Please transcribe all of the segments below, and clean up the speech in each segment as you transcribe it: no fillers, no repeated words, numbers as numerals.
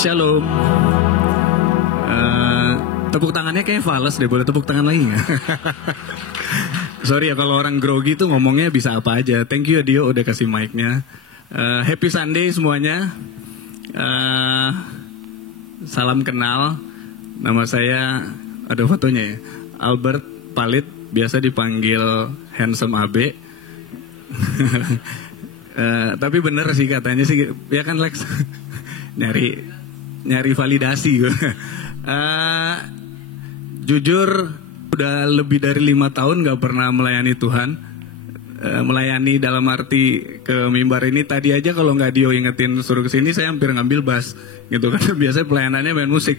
Shalom. Tepuk tangannya kayak fals deh, boleh tepuk tangan lagi nggak? Sorry ya kalau orang grogi tuh ngomongnya bisa apa aja. Thank you ya Dio udah kasih mic-nya. Happy Sunday semuanya. Salam kenal. Nama saya, ada fotonya ya, Albert Palit, biasa dipanggil Handsome AB. Tapi bener sih katanya sih, ya kan Lex? nyari validasi. Jujur udah lebih dari 5 tahun gak pernah melayani Tuhan. Melayani dalam arti ke mimbar ini. Tadi aja kalau nggak Dio ingetin suruh kesini, saya hampir ngambil bass gitu kan. Biasanya pelayanannya main musik.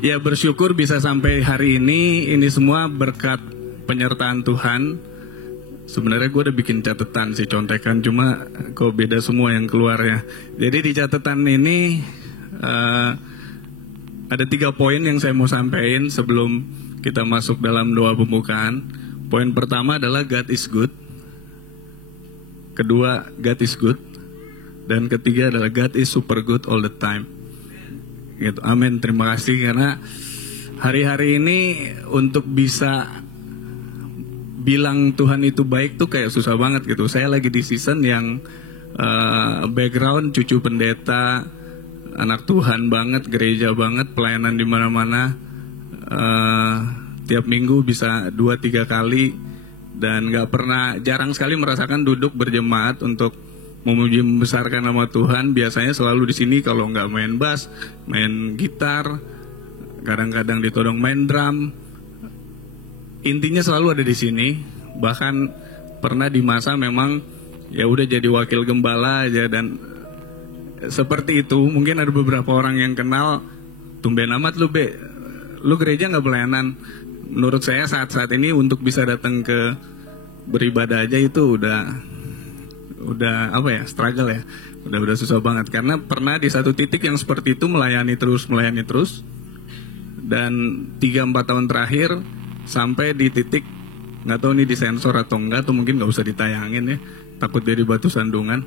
Ya bersyukur bisa sampai hari ini semua berkat penyertaan Tuhan. Sebenarnya gue udah bikin catatan sih, contekan, cuma kok beda semua yang keluar ya. Jadi di catatan ini ada 3 poin yang saya mau sampaikan sebelum kita masuk dalam doa pembukaan. Poin pertama adalah God is good. Kedua, God is good. Dan ketiga adalah God is super good all the time. Gitu. Amin. Terima kasih karena hari-hari ini untuk bisa bilang Tuhan itu baik tuh kayak susah banget gitu. Saya lagi di season yang background cucu pendeta, anak Tuhan banget, gereja banget, pelayanan di mana-mana. Tiap minggu bisa 2-3 kali dan nggak pernah, jarang sekali merasakan duduk berjemaat untuk memuji membesarkan nama Tuhan. Biasanya selalu di sini kalau nggak main bass, main gitar, kadang-kadang ditodong main drum. Intinya selalu ada di sini. Bahkan pernah di masa memang ya udah jadi wakil gembala aja dan seperti itu. Mungkin ada beberapa orang yang kenal, tumben amat lu Be, lu gereja nggak pelayanan. Menurut saya saat-saat ini untuk bisa datang ke beribadah aja itu udah apa ya, struggle ya, udah susah banget. Karena pernah di satu titik yang seperti itu melayani terus dan 3-4 tahun terakhir sampai di titik nggak tahu nih disensor atau enggak, atau mungkin nggak usah ditayangin ya, takut jadi batu sandungan.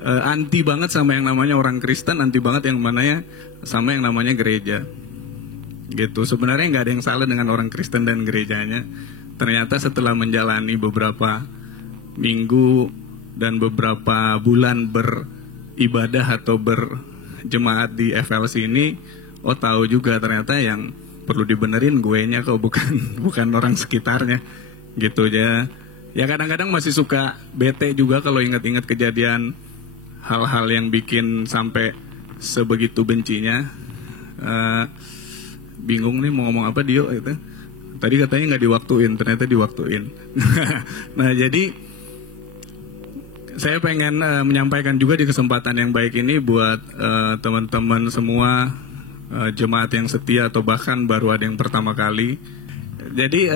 Anti banget sama yang namanya orang Kristen, anti banget yang mananya sama yang namanya gereja. Gitu. Sebenarnya nggak ada yang salah dengan orang Kristen dan gerejanya. Ternyata setelah menjalani beberapa minggu dan beberapa bulan beribadah atau berjemaat di FLC ini, tahu juga ternyata yang perlu dibenerin guenya kok, bukan orang sekitarnya gitu aja. Ya kadang-kadang masih suka bete juga kalau ingat-ingat kejadian hal-hal yang bikin sampai sebegitu bencinya. Bingung nih mau ngomong apa Dio gitu. Tadi katanya nggak diwaktuin, ternyata diwaktuin. Nah jadi saya pengen menyampaikan juga di kesempatan yang baik ini buat teman-teman semua, jemaat yang setia atau bahkan baru ada yang pertama kali. Jadi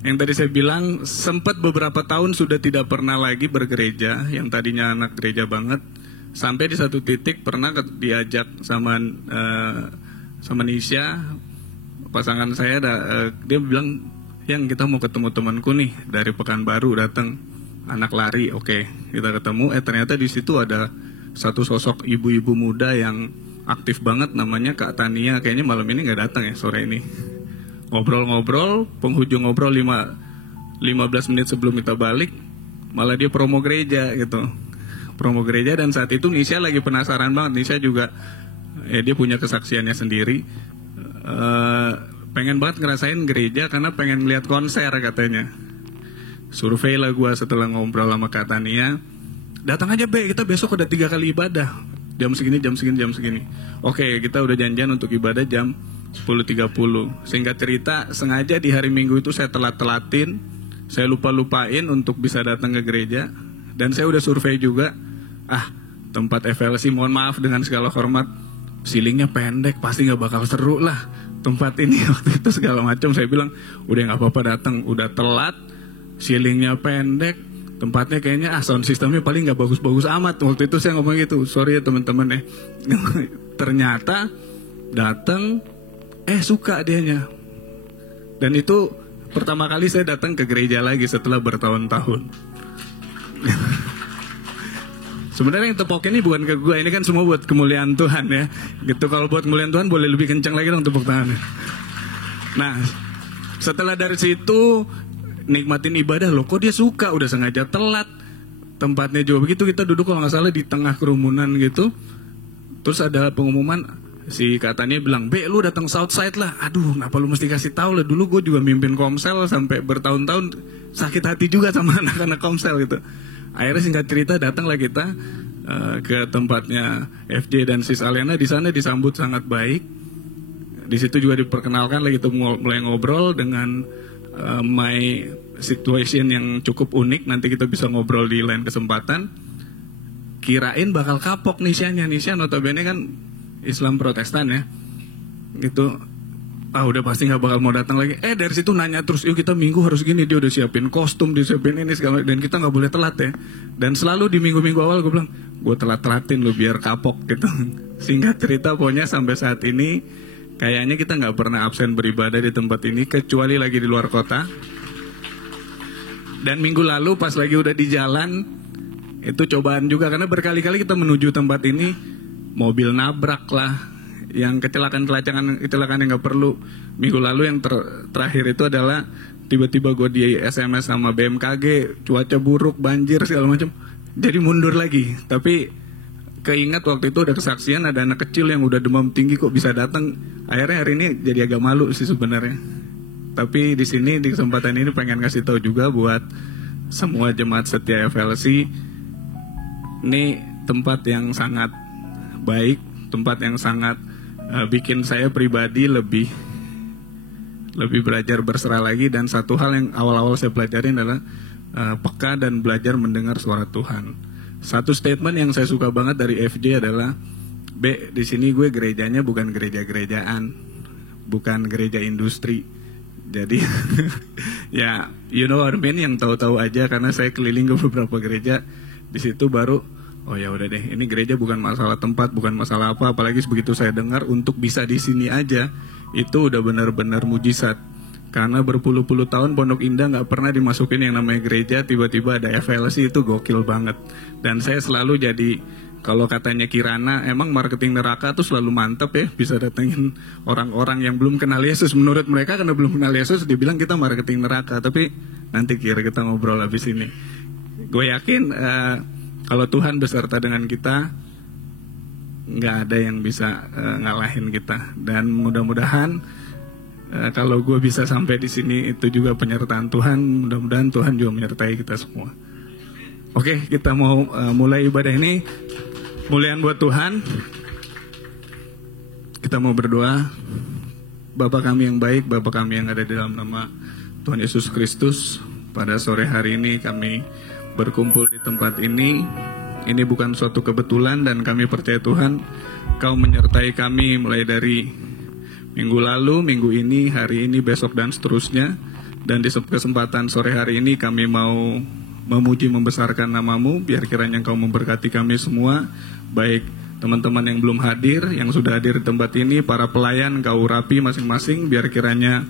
yang tadi saya bilang, sempat beberapa tahun sudah tidak pernah lagi bergereja, yang tadinya anak gereja banget. Sampai di satu titik pernah diajak sama Nisha, pasangan saya, dia bilang, yang kita mau ketemu temanku nih dari Pekanbaru datang, anak lari, oke, kita ketemu. Ternyata di situ ada satu sosok ibu-ibu muda yang aktif banget, namanya Kak Tania. Kayaknya malam ini nggak datang ya, sore ini. Ngobrol-ngobrol, penghujung ngobrol 15 menit sebelum kita balik, malah dia promo gereja gitu. Promo gereja, dan saat itu Nisha lagi penasaran banget. Nisha juga, dia punya kesaksiannya sendiri. Pengen banget ngerasain gereja karena pengen lihat konser katanya. Survei lah gue setelah ngobrol sama Kak Tania. Datang aja Be, kita besok ada 3 kali ibadah. Jam segini. Oke, kita udah janjian untuk ibadah jam 10.30. Singkat cerita, sengaja di hari Minggu itu saya telat-telatin, saya lupa-lupain untuk bisa datang ke gereja. Dan saya udah survei juga, tempat FLC, mohon maaf dengan segala hormat, ceilingnya pendek, pasti gak bakal seru lah tempat ini. Waktu itu segala macam, saya bilang, udah gak apa-apa datang, udah telat, ceilingnya pendek, tempatnya kayaknya sound systemnya paling nggak bagus-bagus amat. Waktu itu saya ngomong gitu, sorry ya teman-teman ya. Ternyata datang, suka dianya. Dan itu pertama kali saya datang ke gereja lagi setelah bertahun-tahun. Sebenarnya yang tepok ini bukan ke gue, ini kan semua buat kemuliaan Tuhan ya. Gitu, kalau buat kemuliaan Tuhan boleh lebih kencang lagi dong tepuk tangannya. Nah, setelah dari situ nikmatin ibadah, loh kok dia suka, udah sengaja telat. Tempatnya juga begitu, kita duduk kalau nggak salah di tengah kerumunan gitu. Terus ada pengumuman, si katanya bilang, "Be, lu datang Southside lah." Aduh, ngapa lu mesti kasih tahu lah, dulu gue juga mimpin Komsel sampai bertahun-tahun, sakit hati juga sama anak-anak Komsel gitu. Akhirnya singkat cerita datanglah kita ke tempatnya FJ dan Sis Aliana. Di sana disambut sangat baik. Di situ juga diperkenalkan lagi tuh, mulai ngobrol dengan my situation yang cukup unik. Nanti kita bisa ngobrol di lain kesempatan. Kirain bakal kapok Nisha notabene kan Islam Protestan ya, gitu. Udah pasti nggak bakal mau datang lagi. Dari situ nanya terus, yuk kita minggu harus gini. Dia udah siapin kostum, dia siapin ini segala, dan kita nggak boleh telat ya. Dan selalu di minggu-minggu awal gue bilang, gue telat-telatin lu biar kapok gitu. Singkat cerita pokoknya sampai saat ini kayaknya kita nggak pernah absen beribadah di tempat ini, kecuali lagi di luar kota. Dan minggu lalu pas lagi udah di jalan, itu cobaan juga, karena berkali-kali kita menuju tempat ini, mobil nabrak lah, yang kecelakaan yang nggak perlu. Minggu lalu yang terakhir itu adalah tiba-tiba gue di SMS sama BMKG, cuaca buruk, banjir segala macam, jadi mundur lagi. Tapi keingat waktu itu ada kesaksian, ada anak kecil yang udah demam tinggi kok bisa datang. Akhirnya hari ini jadi agak malu sih sebenarnya. Tapi di sini di kesempatan ini pengen kasih tahu juga buat semua jemaat setia FLC, ini tempat yang sangat baik, tempat yang sangat bikin saya pribadi lebih belajar berserah lagi. Dan satu hal yang awal-awal saya pelajarin adalah peka dan belajar mendengar suara Tuhan. Satu statement yang saya suka banget dari FJ adalah, "Be, di sini gue gerejanya bukan gereja-gerejaan, bukan gereja industri." Jadi ya you know what I mean, yang tahu-tahu aja, karena saya keliling ke beberapa gereja. Di situ baru, oh ya udah deh, ini gereja bukan masalah tempat, bukan masalah apa. Apalagi begitu saya dengar untuk bisa di sini aja, itu udah benar-benar mujizat. Karena berpuluh-puluh tahun Pondok Indah nggak pernah dimasukin yang namanya gereja, tiba-tiba ada FLC, itu gokil banget. Dan saya selalu jadi, kalau katanya Kirana, emang marketing neraka tuh selalu mantep ya, bisa datengin orang-orang yang belum kenal Yesus. Menurut mereka karena belum kenal Yesus, dibilang kita marketing neraka. Tapi nanti kira kita ngobrol habis ini. Gue yakin kalau Tuhan beserta dengan kita, nggak ada yang bisa ngalahin kita. Dan mudah-mudahan kalau gue bisa sampai di sini, itu juga penyertaan Tuhan. Mudah-mudahan Tuhan juga menyertai kita semua. Oke, kita mau mulai ibadah ini. Muliaan buat Tuhan. Kita mau berdoa. Bapa kami yang baik, Bapa kami yang ada di dalam nama Tuhan Yesus Kristus, pada sore hari ini kami berkumpul di tempat ini. Ini bukan suatu kebetulan, dan kami percaya Tuhan, Kau menyertai kami mulai dari minggu lalu, minggu ini, hari ini, besok, dan seterusnya. Dan di kesempatan sore hari ini kami mau memuji membesarkan nama-Mu. Biar kiranya Engkau memberkati kami semua, baik teman-teman yang belum hadir, yang sudah hadir di tempat ini, para pelayan, Kau urapi masing-masing. Biar kiranya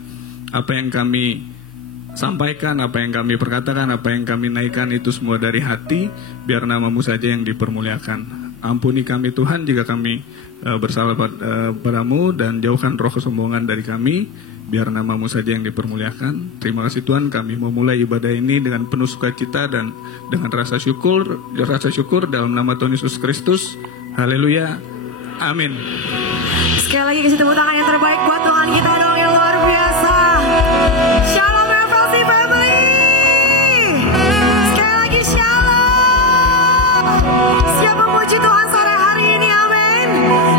apa yang kami sampaikan, apa yang kami perkatakan, apa yang kami naikkan, itu semua dari hati. Biar nama-Mu saja yang dipermuliakan. Ampuni kami Tuhan jika kami bersalah padamu, dan jauhkan roh kesombongan dari kami. Biar nama-Mu saja yang dipermuliakan. Terima kasih Tuhan, kami memulai ibadah ini dengan penuh sukacita dan dengan rasa syukur dalam nama Tuhan Yesus Kristus. Haleluya, amin. Sekali lagi kasih tepuk tangan yang terbaik buat Tuhan kita yang luar biasa. Shalom FLC family. Sekali lagi shalom. Siap memuji Tuhan sore hari ini, amin.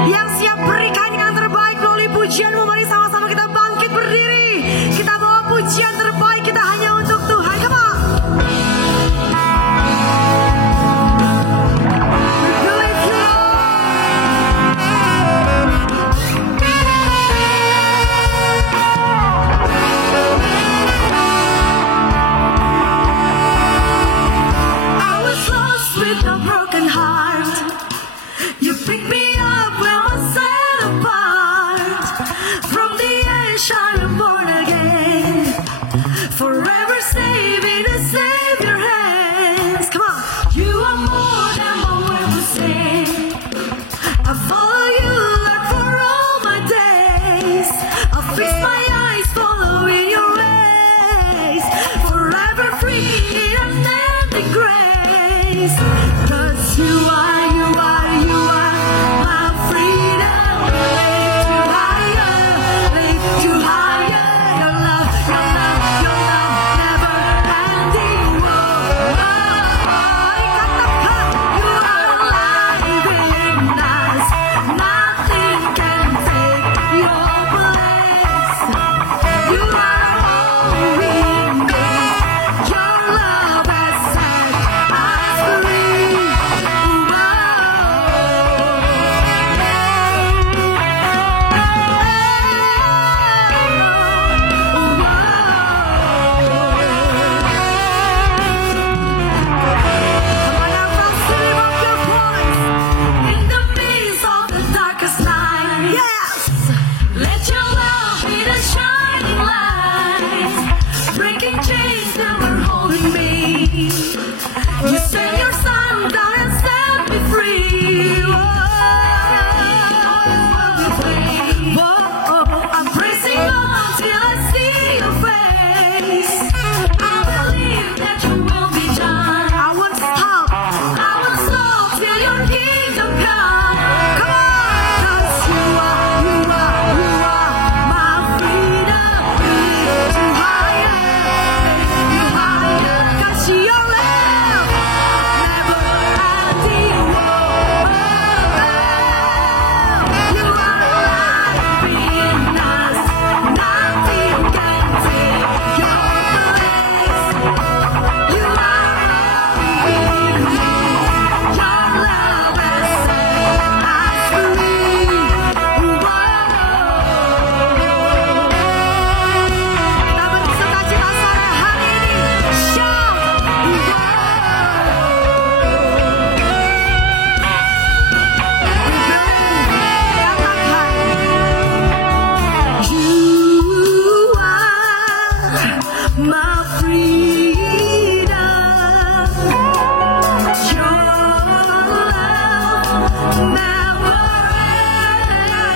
Yang siap berikan yang terbaik melalui pujian-Mu, mari sama-sama kita bangkit berdiri. Kita bawa pujian terbaik kita hanya untuk Tuhan. Come on. Forever saving to save your hands. Come on. You are more than my grace. 'Cause you are my freedom. Lift you higher. Your love never ending. You are alive in us. Nothing can take your place. You are all we need. Your love has set us free. In the midst of the darkest night, yes, let your love be the shining light, breaking chains that were holding me. You sent your son down and set me free. I'm praising you until I see your face. I believe that you will be done. I won't stop till your kingdom come. Come on, 'cause you are my freedom. Lift you higher. 'Cause your love never ending. You are alive in us. Nothing can take your place. You are all we need. Your love has set us free. Kita bersuka cita sore hari ini. Shout. You are my freedom. Your love never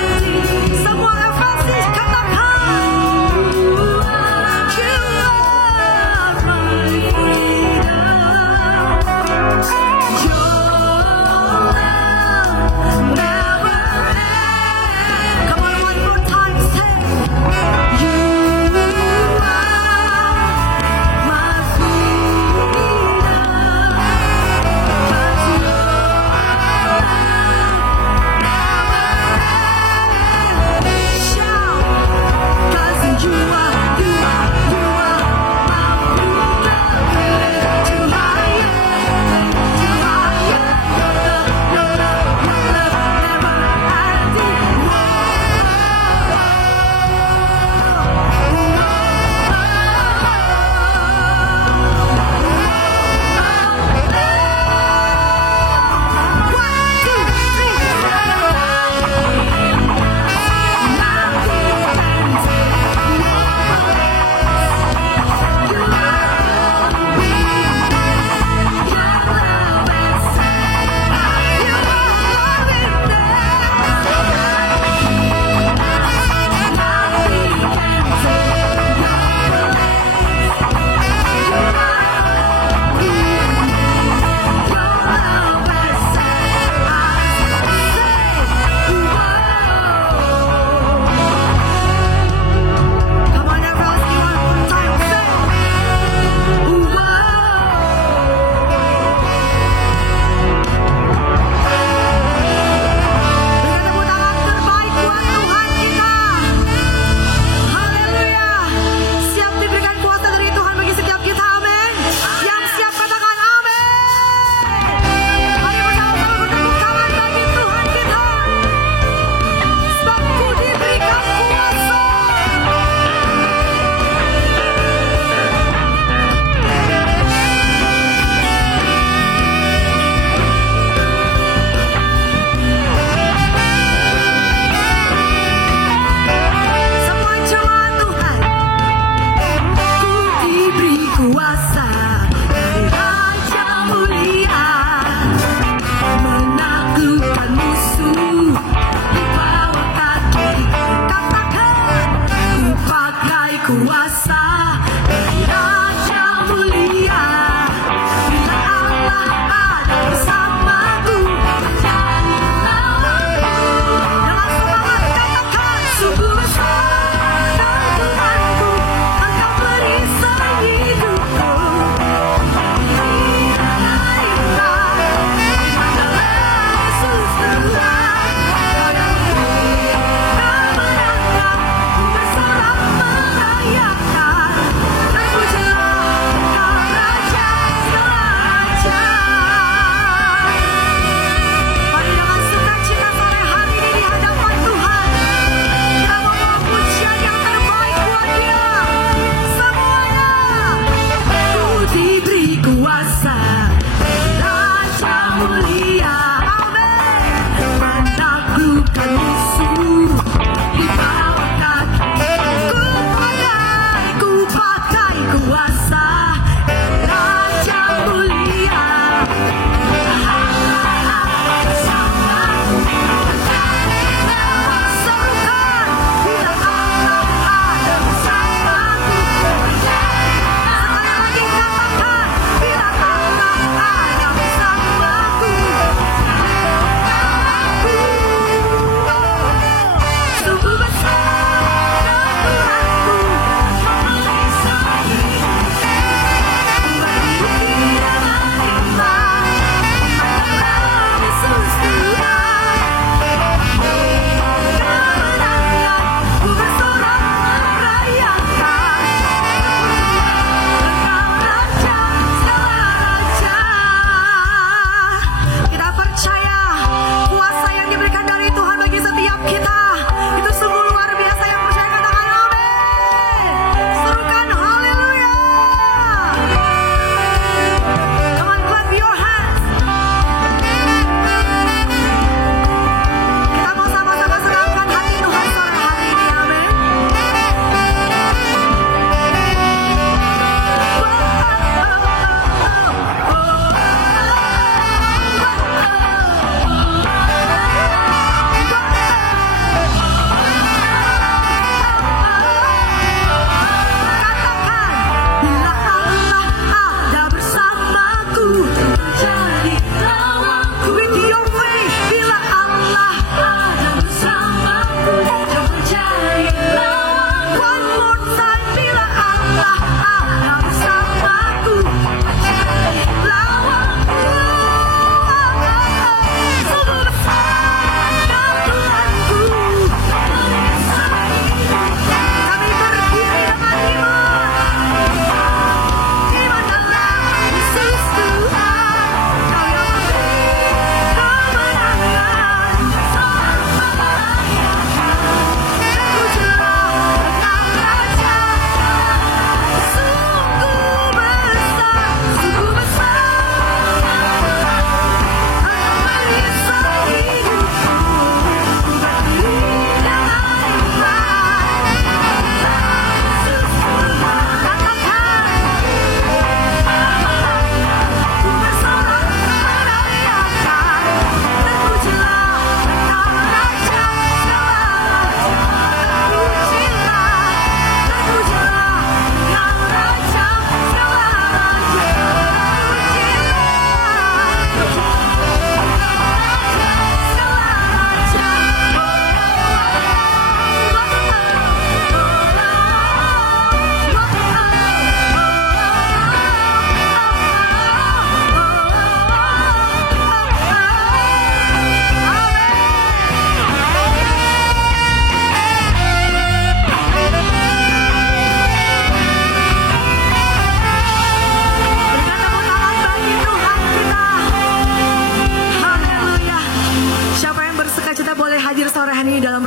ending. Semua referensi katakan. You are my freedom. Your love never ends. Come on, one more time, say. You are my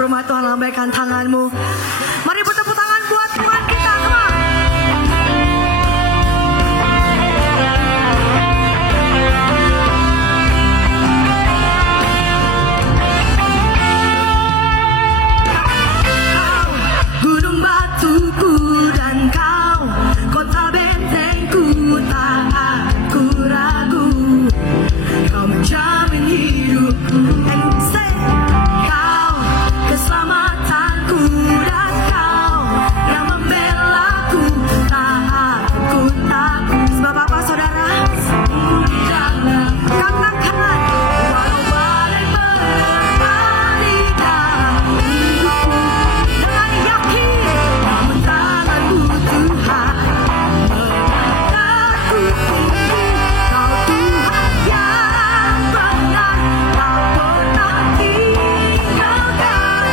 rumah Tuhan, lambaikan tanganmu. Mari bertepuk tangan buat Tuhan kita, come on. Gunung batuku dan kau, kota bentengku, tak aku ragu. Kau menjamin hidupku, and say, kau keselamatanku dan kau yang membelaku, tak aku takut. Sebab apa saudara? Katakan, walau badai menerpa di dalam hidupku, dengan yakin namun tanganmu Tuhan mengangkatku tinggi. Kau Tuhan yang benar, tak pernah tinggalkan.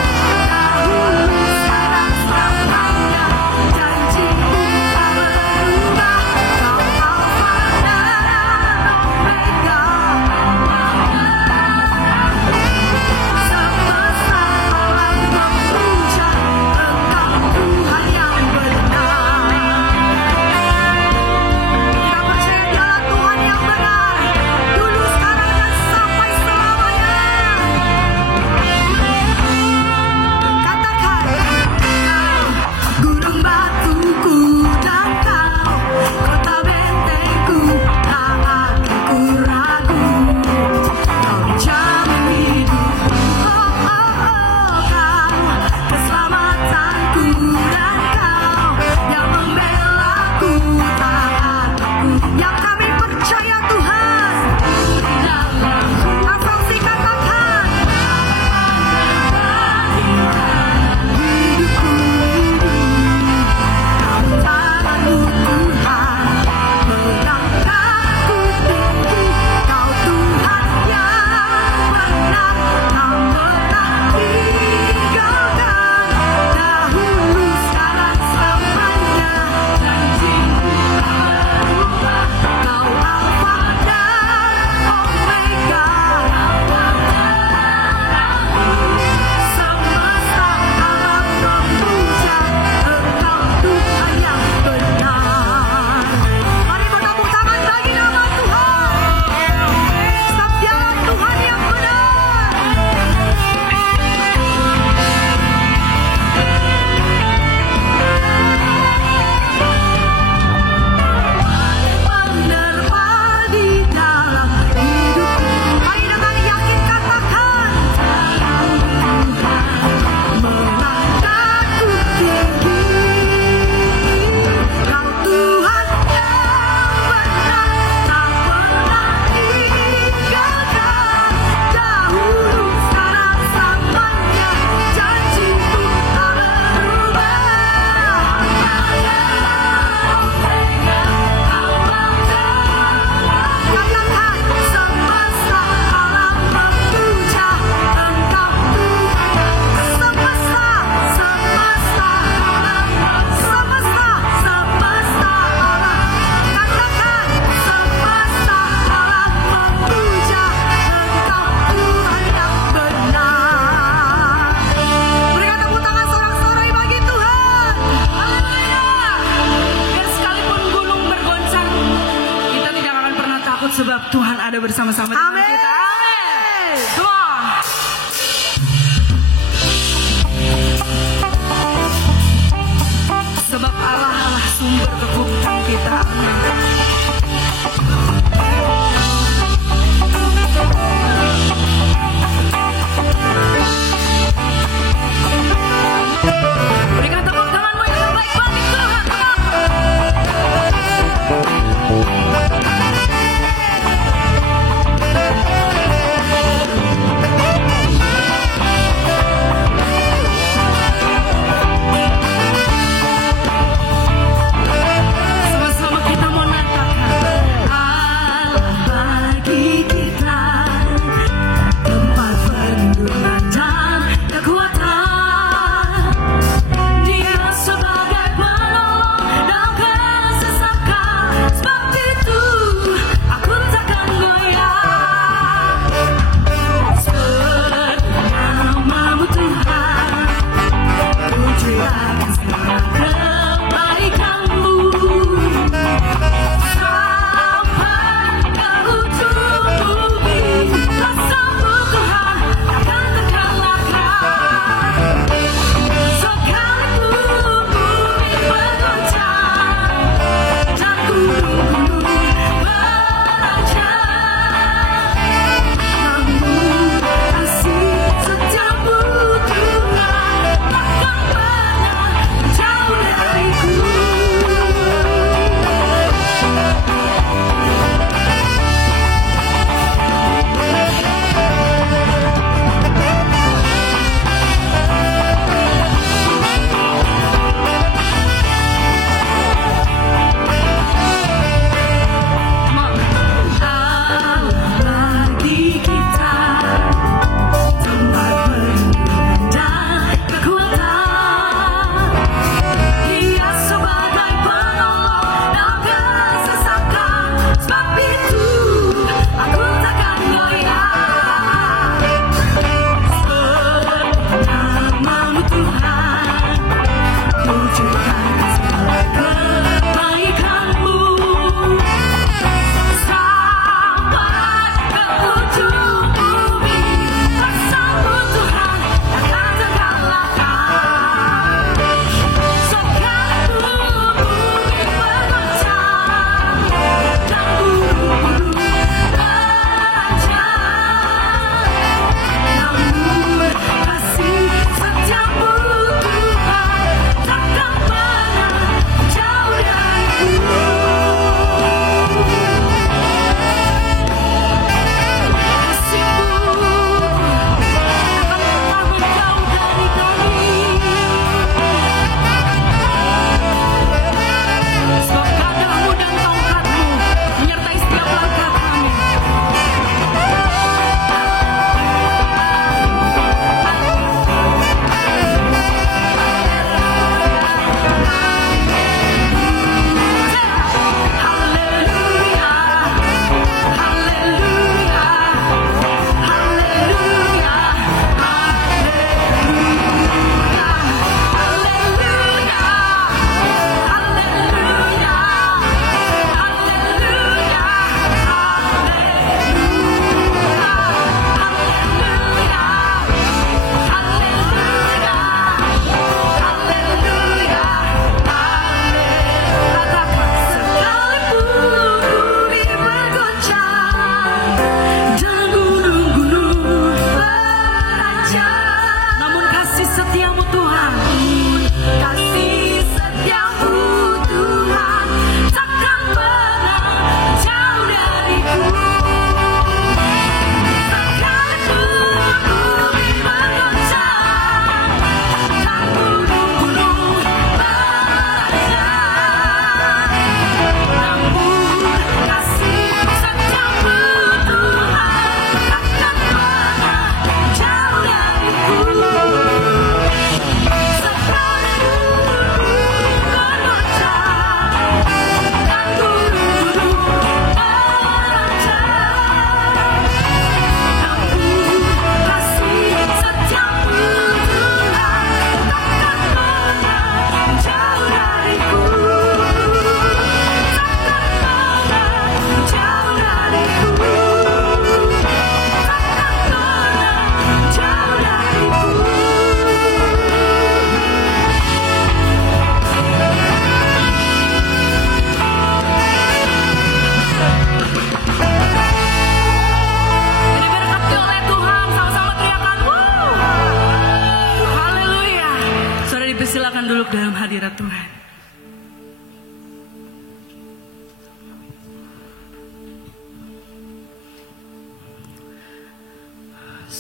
Dahulu, sekarang, selamanya, janjimu tak berubah. Kau Alfa dan Omega, semesta alam memuja Engkau Tuhan yang benar. Kita percaya Dialah Tuhan yang benar, dulu, sekarang, dan sampai selamanya. Katakan, gunung batuku dan kau, kota bentengku, tak aku ragu. Kau menjamin hidupku, kau keselamatanku dan kau yang membelaku, tak aku. Yang kami percaya Tuhan, asal katakan, hidupku dalam tanganmu Tuhan, mengangkatku tinggi. Kau Tuhan yang benar, tak pernah tinggalkan. Dahulu, sekarang, selamanya, janjimu tak berubah. Kau Alfa dan Omega, semesta alam memuja Engkau Tuhan yang benar. Mari bertepuk tangan bagi nama Tuhan. Sebab Dialah Tuhan yang benar. Menerpa di dalam hidupku, mari dengan yakin katakan, mengangkatku tinggi. Kau Tuhan yang benar, tak pernah tinggalkan. Dahulu, sekarang, selamanya, janjimu tak berubah. Katakan, semesta alam memuja Engkau Tuhan. Semesta alam, semesta alam. Katakan, semesta alam memuja Engkau Tuhan yang benar. Berikan tepuk tangan sorak-sorai bagi Tuhan. Haleluya. Biar sekalipun gunung bergoncang, kita tidak akan pernah takut sebab Tuhan ada bersama-sama dengan kita. Amin. Come on. Sebab Allah adalah sumber kekuatan kita. Amin. Berikan tepuk tanganmu yang terbaik bagi Tuhan. Come on. Sama-sama kita mau naik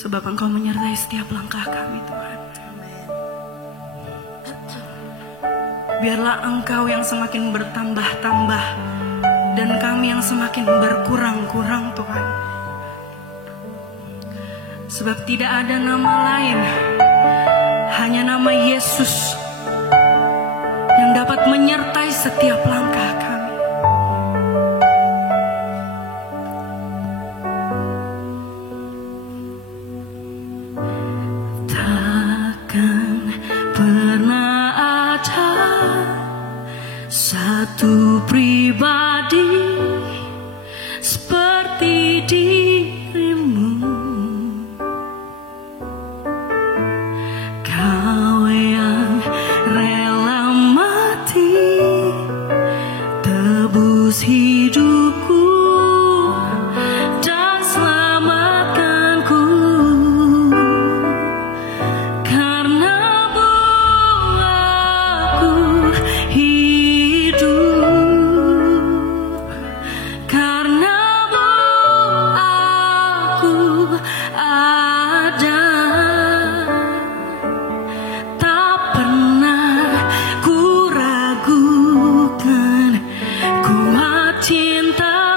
sebab Engkau menyertai setiap langkah kami Tuhan. Biarlah Engkau yang semakin bertambah-tambah dan kami yang semakin berkurang-kurang Tuhan. Sebab tidak ada nama lain, hanya nama Yesus yang dapat menyertai setiap langkah kami. Takkan pernah ada satu pribadi seperti dirimu. Kau yang rela mati tebus hidupku dan selamatkanku. Karenamu aku hidup, karenamu aku ada. Tak pernah ku ragukan kuat cinta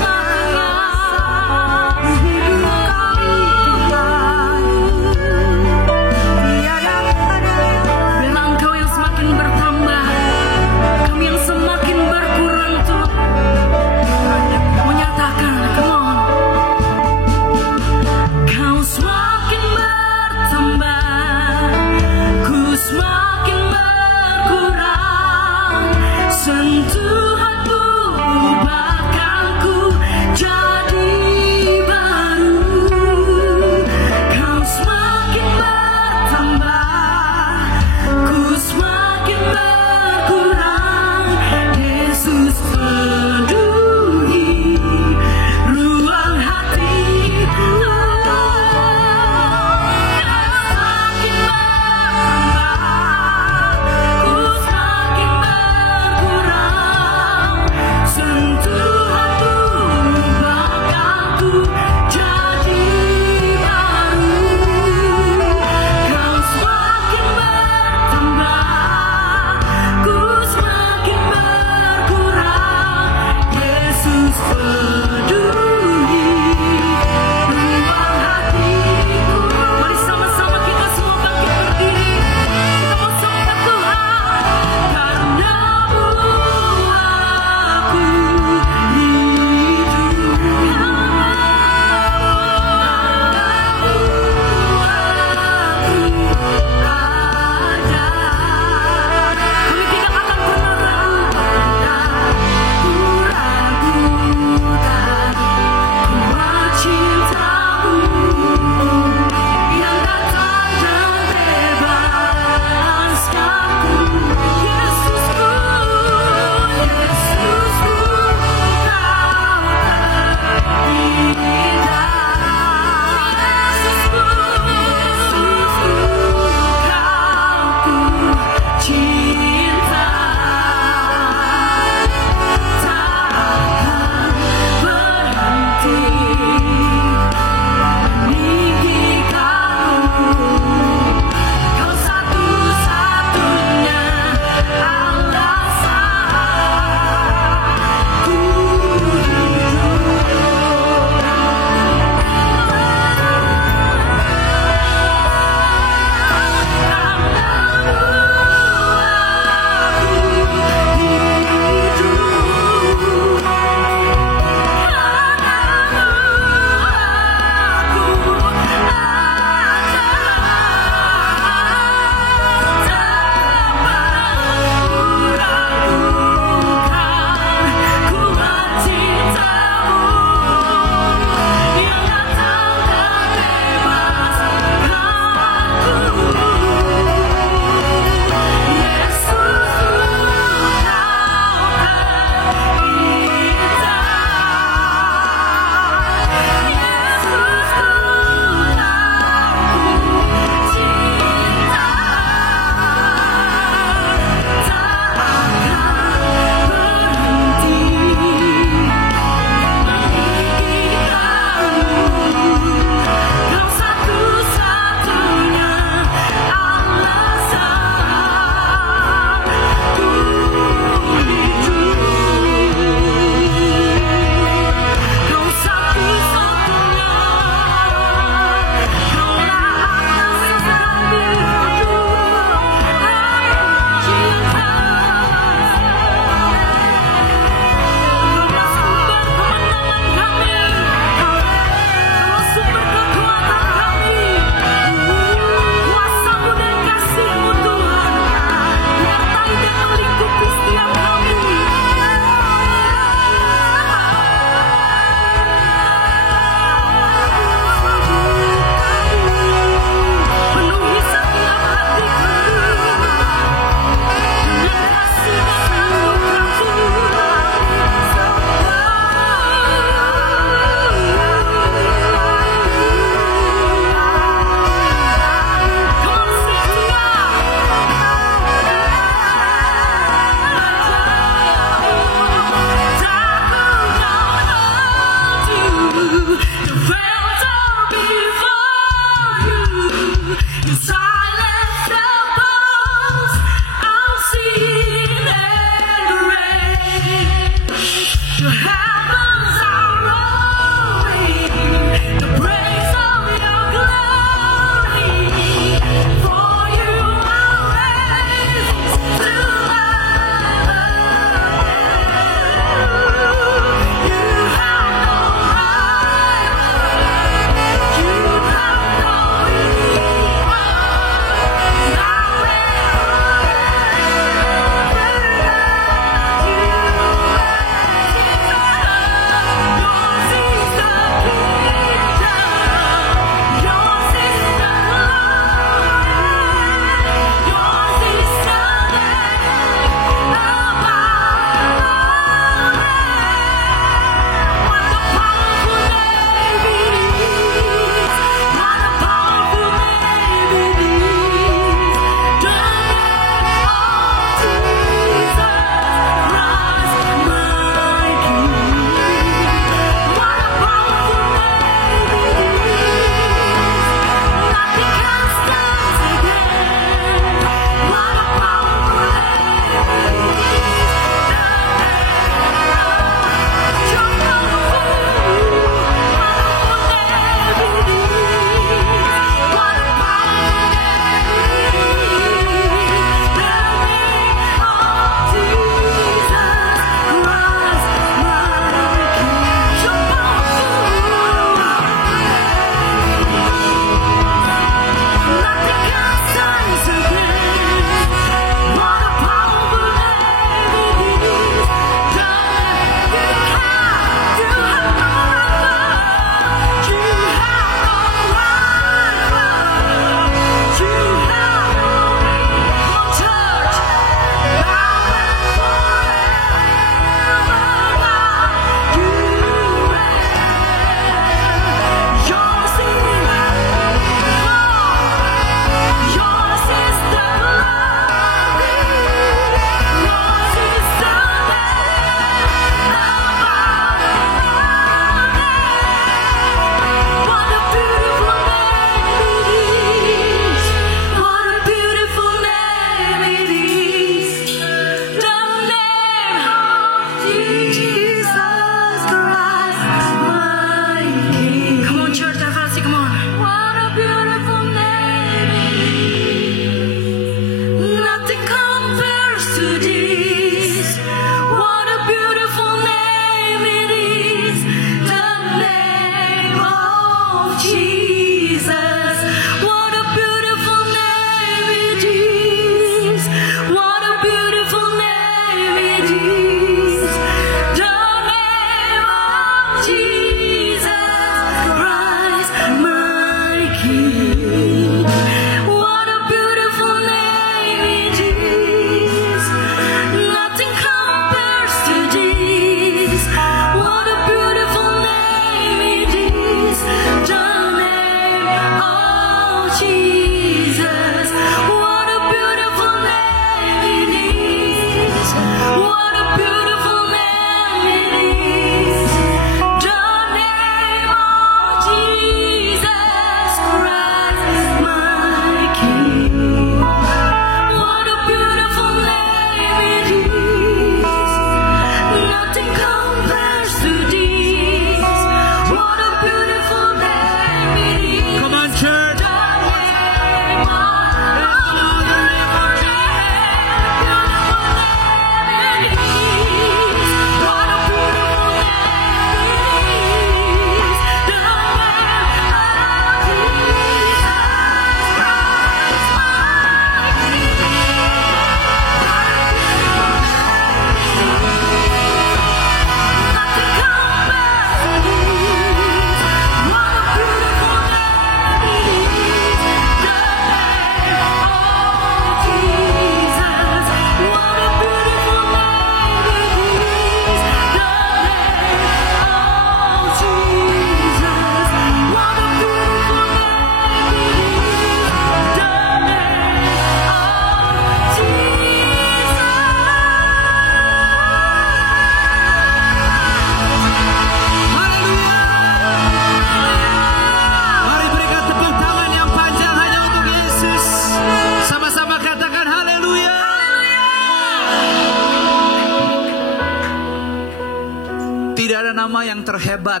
ada nama yang terhebat,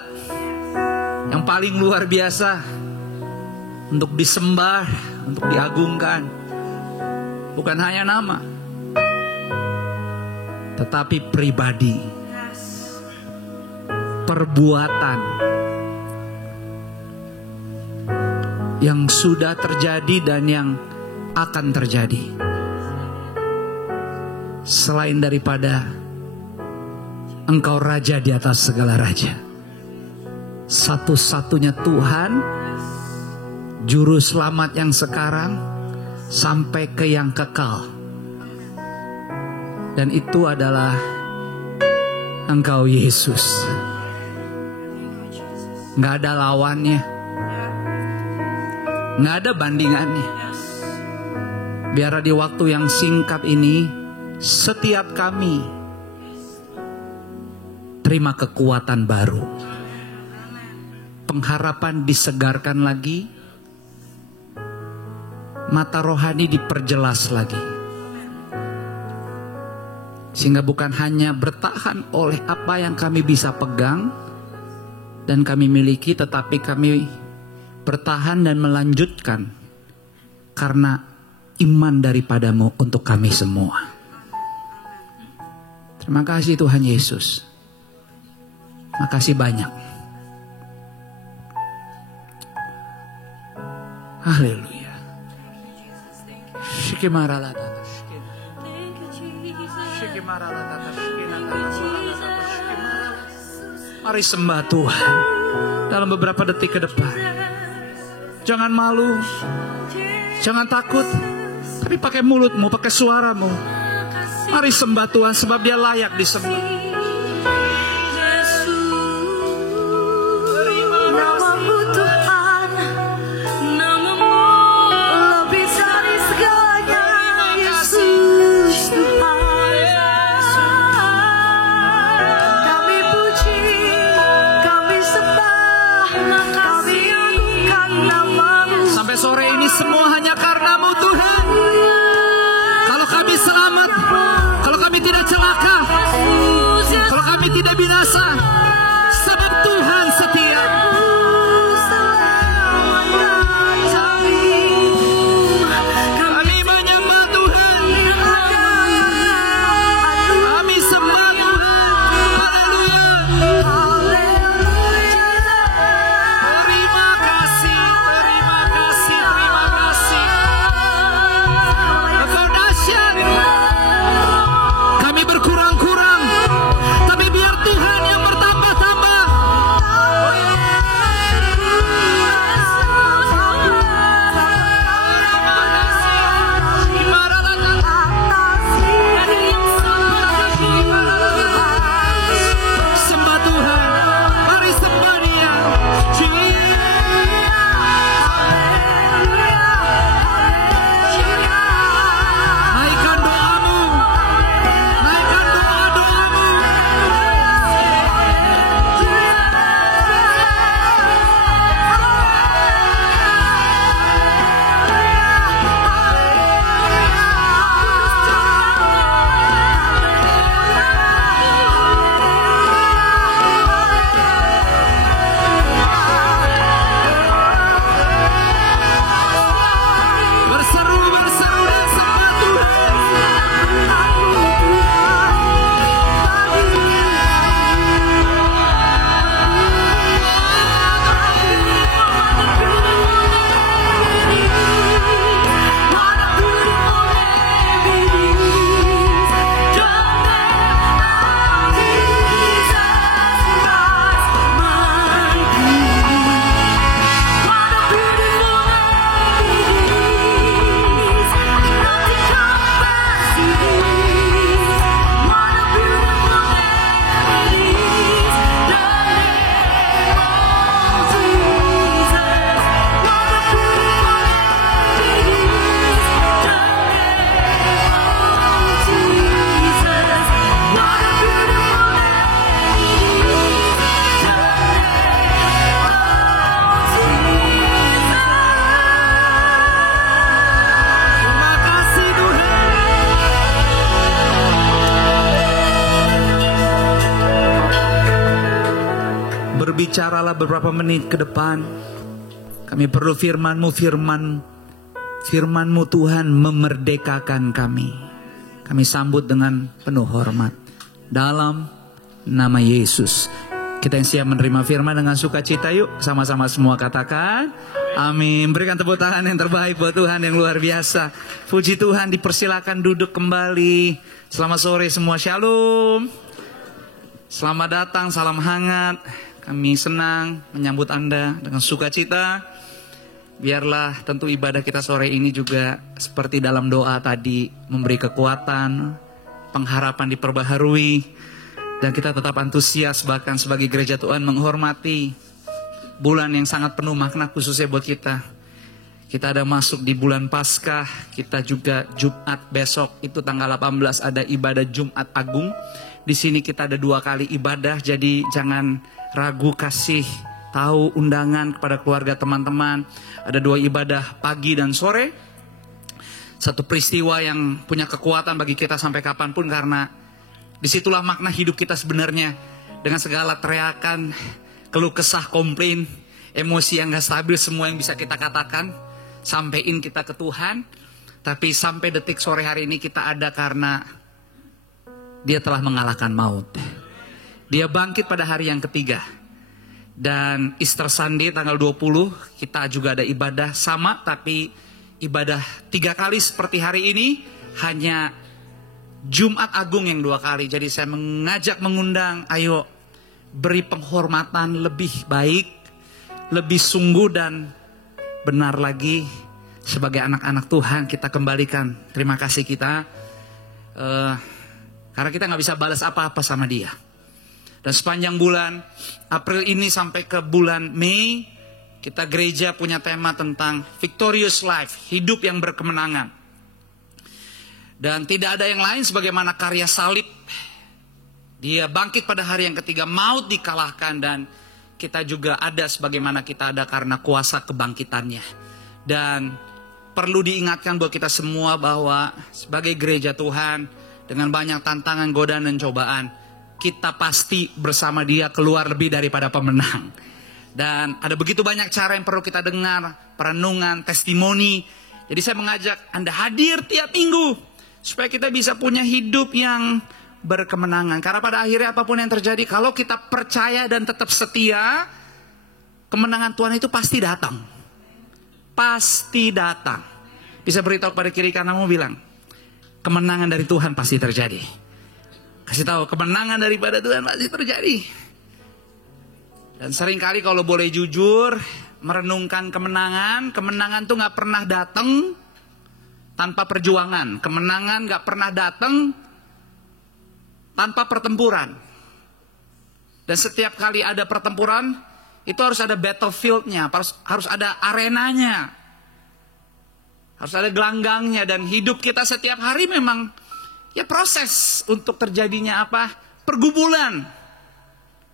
yang paling luar biasa untuk disembah, untuk diagungkan. Bukan hanya nama, tetapi pribadi, perbuatan yang sudah terjadi dan yang akan terjadi. Selain daripada Engkau Raja di atas segala raja, satu-satunya Tuhan, Juru Selamat yang sekarang sampai ke yang kekal. Dan itu adalah Engkau Yesus. Gak ada lawannya, gak ada bandingannya. Biar di waktu yang singkat ini, setiap kami terima kekuatan baru, pengharapan disegarkan lagi, mata rohani diperjelas lagi, sehingga bukan hanya bertahan oleh apa yang kami bisa pegang dan kami miliki, tetapi kami bertahan dan melanjutkan karena iman daripadamu untuk kami semua. Terima kasih Tuhan Yesus. Makasih banyak. Haleluya. Mari sembah Tuhan dalam beberapa detik ke depan. Jangan malu, jangan takut, tapi pakai mulutmu, pakai suaramu. Mari sembah Tuhan sebab Dia layak disembah. Namamu Tuhan, namamu lebih dari segalanya, Yesus Tuhan. Kami puji, kami sembah, kami agungkan namamu. Sampai sore ini semua hanya karena-Mu Tuhan. Kalau kami selamat, kalau kami tidak celaka, Berbicaralah beberapa menit ke depan. Kami perlu firman-Mu, firman-Mu Tuhan memerdekakan kami. Kami sambut dengan penuh hormat. Dalam nama Yesus. Kita yang siap menerima firman dengan sukacita, yuk sama-sama semua katakan amin. Berikan tepuk tangan yang terbaik buat Tuhan yang luar biasa. Puji Tuhan, dipersilakan duduk kembali. Selamat sore semua, shalom. Selamat datang, salam hangat. Kami senang menyambut Anda dengan sukacita. Biarlah tentu ibadah kita sore ini juga seperti dalam doa tadi, memberi kekuatan, pengharapan diperbaharui, dan kita tetap antusias bahkan sebagai gereja Tuhan menghormati bulan yang sangat penuh makna khususnya buat kita. Kita ada masuk di bulan Paskah, kita juga Jumat besok itu tanggal 18 ada ibadah Jumat Agung. Di sini kita ada 2 kali ibadah, jadi jangan ragu kasih tahu undangan kepada keluarga teman-teman. Ada 2 ibadah pagi dan sore. Satu peristiwa yang punya kekuatan bagi kita sampai kapanpun, karena disitulah makna hidup kita sebenarnya. Dengan segala teriakan, keluh kesah, komplain, emosi yang gak stabil, semua yang bisa kita katakan, sampein kita ke Tuhan. Tapi sampai detik sore hari ini kita ada karena Dia telah mengalahkan maut. Dia bangkit pada hari yang ketiga. Dan Easter Sunday tanggal 20 kita juga ada ibadah sama, tapi ibadah 3 kali seperti hari ini, hanya Jumat Agung yang 2 kali. Jadi saya mengundang, ayo beri penghormatan lebih baik, lebih sungguh dan benar lagi. Sebagai anak-anak Tuhan kita kembalikan terima kasih kita, karena kita gak bisa balas apa-apa sama Dia. Dan sepanjang bulan April ini sampai ke bulan Mei, kita gereja punya tema tentang victorious life, hidup yang berkemenangan. Dan tidak ada yang lain sebagaimana karya salib. Dia bangkit pada hari yang ketiga, maut dikalahkan, dan kita juga ada sebagaimana kita ada karena kuasa kebangkitannya. Dan perlu diingatkan buat kita semua bahwa sebagai gereja Tuhan, dengan banyak tantangan, godaan dan cobaan, kita pasti bersama Dia keluar lebih daripada pemenang. Dan ada begitu banyak cara yang perlu kita dengar, perenungan, testimoni. Jadi saya mengajak Anda hadir tiap minggu, supaya kita bisa punya hidup yang berkemenangan. Karena pada akhirnya apapun yang terjadi, kalau kita percaya dan tetap setia, kemenangan Tuhan itu pasti datang. Pasti datang. Bisa beritahu pada kiri kananmu, bilang, kemenangan dari Tuhan pasti terjadi. Kasih tahu, kemenangan daripada Tuhan pasti terjadi. Dan seringkali kalau boleh jujur, merenungkan kemenangan tuh gak pernah datang tanpa perjuangan. Kemenangan gak pernah datang tanpa pertempuran. Dan setiap kali ada pertempuran, itu harus ada battlefield-nya, harus ada arenanya, harus ada gelanggangnya. Dan hidup kita setiap hari memang ya proses untuk terjadinya apa? Pergumulan,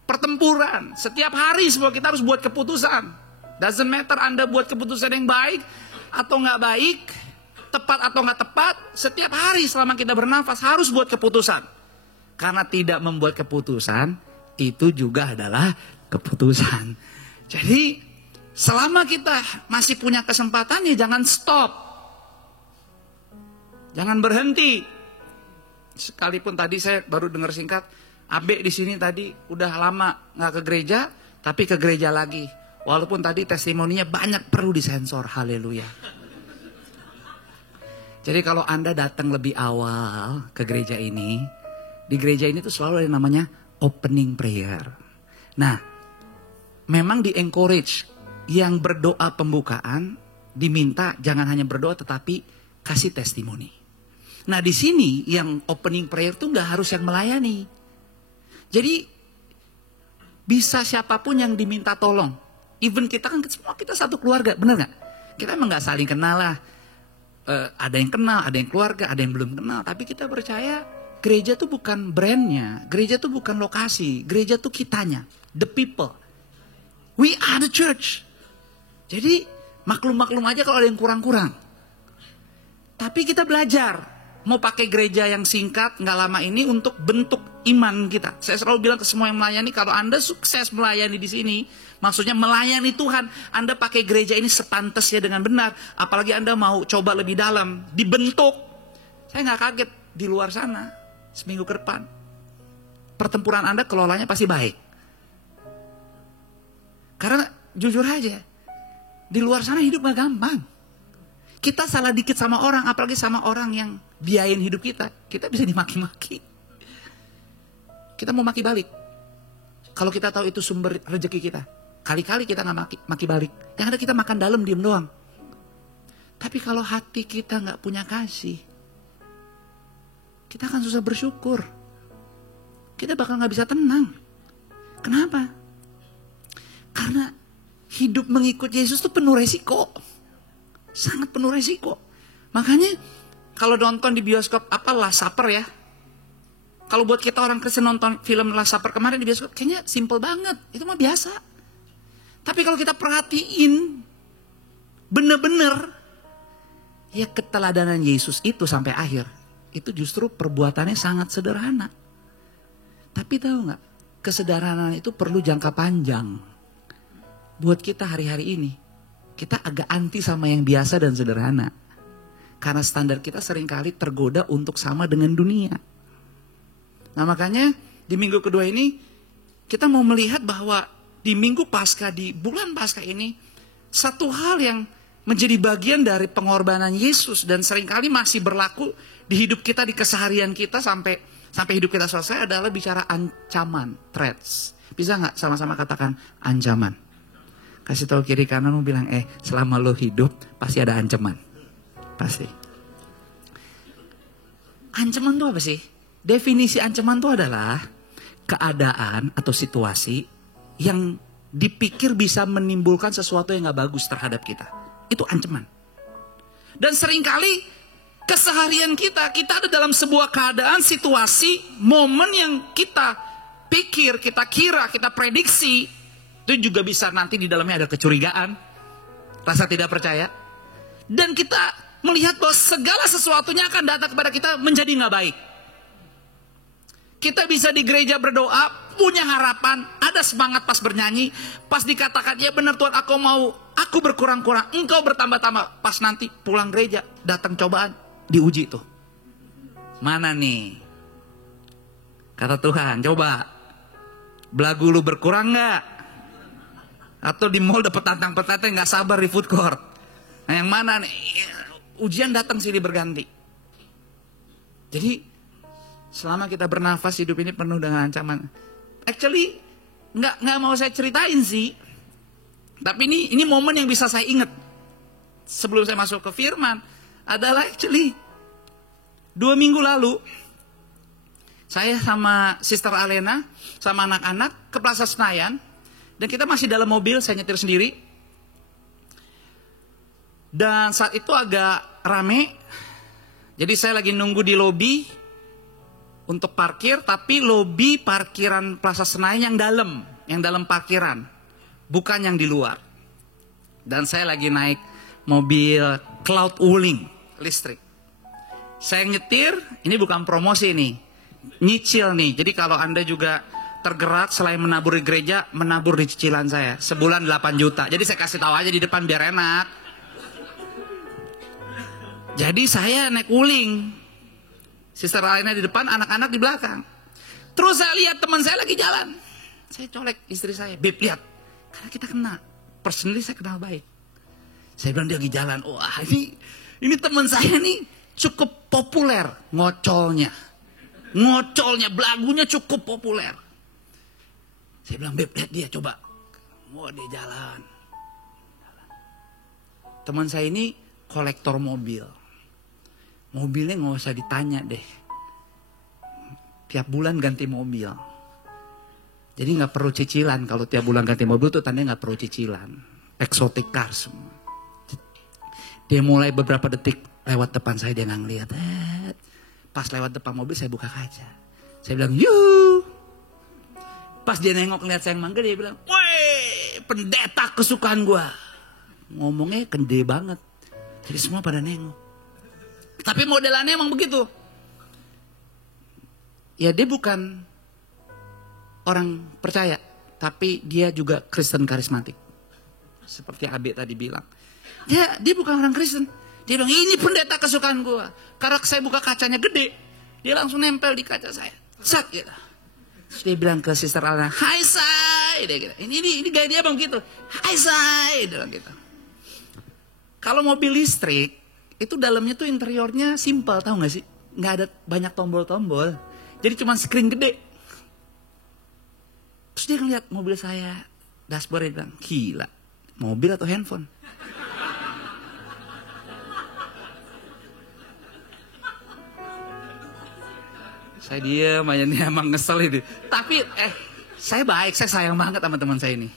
pertempuran. Setiap hari semua kita harus buat keputusan. Doesn't matter Anda buat keputusan yang baik atau gak baik, tepat atau gak tepat, setiap hari selama kita bernafas harus buat keputusan. Karena tidak membuat keputusan, itu juga adalah keputusan. Jadi selama kita masih punya kesempatan, ya jangan stop. Jangan berhenti. Sekalipun tadi saya baru dengar singkat, Abe di sini tadi udah lama nggak ke gereja, tapi ke gereja lagi. Walaupun tadi testimoninya banyak, perlu disensor. Haleluya. Jadi kalau Anda datang lebih awal ke gereja ini, di gereja ini tuh selalu ada namanya opening prayer. Nah, memang di encourage yang berdoa pembukaan, diminta jangan hanya berdoa tetapi kasih testimoni. Nah di sini yang opening prayer tuh gak harus yang melayani. Jadi bisa siapapun yang diminta tolong. Even kita kan semua kita satu keluarga, bener gak? Kita emang gak saling kenal lah. Ada yang kenal, ada yang keluarga, ada yang belum kenal. Tapi kita percaya gereja tuh bukan brandnya, gereja tuh bukan lokasi, gereja tuh kitanya, the people. We are the church. Jadi maklum-maklum aja kalau ada yang kurang-kurang. Tapi kita belajar. Mau pakai gereja yang singkat, gak lama ini untuk bentuk iman kita. Saya selalu bilang ke semua yang melayani, kalau Anda sukses melayani di sini, maksudnya melayani Tuhan, Anda pakai gereja ini sepantasnya dengan benar. Apalagi Anda mau coba lebih dalam, dibentuk. Saya nggak kaget di luar sana, seminggu ke depan. Pertempuran Anda kelolanya pasti baik. Karena jujur aja, di luar sana hidup gak gampang. Kita salah dikit sama orang, apalagi sama orang yang biayain hidup kita, kita bisa dimaki-maki. Kita mau maki balik. Kalau kita tahu itu sumber rezeki kita, kali-kali kita nggak maki balik. Yang ada kita makan dalam, diem doang. Tapi kalau hati kita nggak punya kasih, kita akan susah bersyukur. Kita bakal nggak bisa tenang. Kenapa? Karena hidup mengikut Yesus itu penuh resiko. Sangat penuh resiko. Makanya kalau nonton di bioskop apa Last Supper ya. Kalau buat kita orang Kristen nonton film Last Supper kemarin di bioskop, kayaknya simple banget. Itu mah biasa. Tapi kalau kita perhatiin, bener-bener, ya keteladanan Yesus itu sampai akhir, itu justru perbuatannya sangat sederhana. Tapi tahu nggak, kesederhanaan itu perlu jangka panjang. Buat kita hari-hari ini, kita agak anti sama yang biasa dan sederhana. Karena standar kita seringkali tergoda untuk sama dengan dunia. Nah makanya di minggu kedua ini kita mau melihat bahwa di minggu Paskah, di bulan Paskah ini, satu hal yang menjadi bagian dari pengorbanan Yesus dan seringkali masih berlaku di hidup kita, di keseharian kita sampai hidup kita selesai adalah bicara ancaman, threats. Bisa nggak sama-sama katakan ancaman? Kasih tahu kiri kanan, bilang selama lo hidup pasti ada ancaman. Pasti. Ancaman itu apa sih? Definisi ancaman itu adalah keadaan atau situasi yang dipikir bisa menimbulkan sesuatu yang gak bagus terhadap kita. Itu ancaman. Dan seringkali keseharian kita ada dalam sebuah keadaan, situasi, momen yang kita pikir, kita kira, kita prediksi. Itu juga bisa nanti di dalamnya ada kecurigaan, rasa tidak percaya. Dan kita melihat bahwa segala sesuatunya akan datang kepada kita menjadi gak baik. Kita bisa di gereja berdoa, punya harapan, ada semangat pas bernyanyi, pas dikatakan, ya benar Tuhan aku berkurang-kurang, engkau bertambah-tambah. Pas nanti pulang gereja, datang cobaan, diuji tuh. Mana nih? Kata Tuhan, coba, belagu lu berkurang gak? Atau di mall dapet tantang-petantang gak sabar di food court. Nah yang mana nih? Ujian datang silih berganti. Jadi, selama kita bernafas hidup ini penuh dengan ancaman. Actually nggak mau saya ceritain sih. Tapi ini momen yang bisa saya ingat. Sebelum saya masuk ke firman adalah actually 2 minggu lalu saya sama Sister Alena sama anak-anak ke Plaza Senayan dan kita masih dalam mobil, saya nyetir sendiri. Dan saat itu agak rame. Jadi saya lagi nunggu di lobi untuk parkir, tapi lobi parkiran Plaza Senayan yang dalam parkiran, bukan yang di luar. Dan saya lagi naik mobil Cloud Wuling listrik. Saya nyetir, ini bukan promosi nih, nyicil nih. Jadi kalau Anda juga tergerak selain menabur di gereja, menabur di cicilan saya, sebulan 8 juta. Jadi saya kasih tahu aja di depan biar enak. Jadi saya naik Wuling. Sister Alena di depan, anak-anak di belakang. Terus saya lihat teman saya lagi jalan. Saya colek istri saya, Beb lihat. Karena kita kenal, personally saya kenal baik. Saya bilang dia lagi jalan. Wah ini teman saya nih cukup populer ngocolnya. Belagunya cukup populer. Saya bilang, Beb lihat dia coba. Wah dia jalan. Teman saya ini kolektor mobil. Mobilnya gak usah ditanya deh. Tiap bulan ganti mobil. Jadi gak perlu cicilan. Kalau tiap bulan ganti mobil tuh tandanya gak perlu cicilan. Exotic car semua. Dia mulai beberapa detik lewat depan saya, dia gak ngeliat. Pas lewat depan mobil saya buka kaca. Saya bilang, yuh. Pas dia nengok ngeliat saya yang manggil, dia bilang, weh pendeta kesukaan gua. Ngomongnya gede banget. Jadi semua pada nengok. Tapi modelannya emang begitu. Ya dia bukan orang percaya, tapi dia juga Kristen karismatik. Seperti Abe tadi bilang. Dia bukan orang Kristen. Dia bilang, ini pendeta kesukaan gue. Karena saya buka kacanya gede. Dia langsung nempel di kaca saya. Sat gitu. Terus dia bilang ke Sister Alna, "Hai Say." Dia gitu. Ini gaya dia bang gitu. "Hai Say." Dia bilang gitu. Kalau mobil listrik, itu dalamnya tuh interiornya simpel, tahu gak sih? Nggak ada banyak tombol-tombol. Jadi cuma screen gede. Terus dia ngeliat mobil saya, dashboard, dia bilang, "Gila, mobil atau handphone?" Saya diam aja, nih emang ngesel ini. Tapi saya baik, saya sayang banget sama teman saya ini.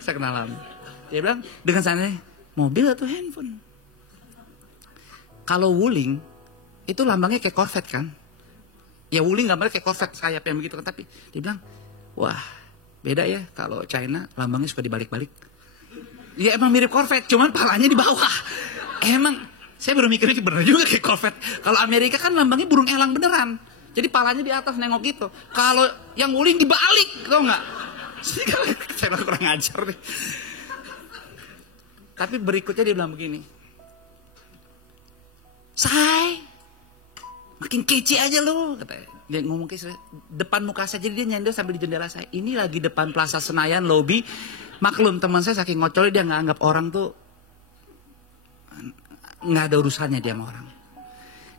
Saya kenalan. Dia bilang, dengan sananya, "Mobil atau handphone?" Kalau Wuling, itu lambangnya kayak Corvette kan. Ya Wuling gambarnya kayak Corvette, sayapnya begitu kan. Tapi dia bilang, "Wah, beda ya, kalau China lambangnya suka dibalik-balik." Ya emang mirip Corvette, cuman palanya di bawah. Emang, saya baru mikirnya bener juga kayak Corvette. Kalau Amerika kan lambangnya burung elang beneran. Jadi palanya di atas nengok gitu. Kalau yang Wuling dibalik, tau gak? Saya bilang kurang ajar nih. Tapi berikutnya dia bilang begini, "Say, makin kece aja lu," katanya. Dia ngomong ke saya, depan muka saya, jadi dia nyender sambil di jendela saya. Ini lagi depan Plaza Senayan, lobby. Maklum teman saya saking ngocolnya dia nggak anggap orang tuh nggak ada urusannya dia sama orang.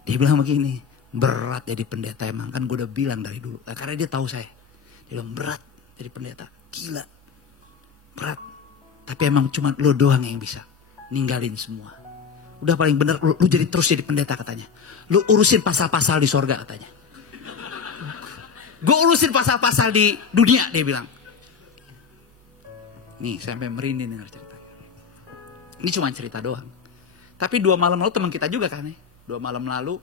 Dia bilang begini, "Berat jadi pendeta emang, kan gue udah bilang dari dulu." Karena dia tahu saya. Dia bilang, "Berat jadi pendeta, gila, berat. Tapi emang cuma lo doang yang bisa ninggalin semua. Udah paling bener lu jadi terus jadi pendeta," katanya. "Lu urusin pasal-pasal di sorga," katanya. "Gue urusin pasal-pasal di dunia," dia bilang. Nih sampai merinding dengar ceritanya. Ini cuma cerita doang. Tapi 2 malam lalu teman kita juga kan 2 malam lalu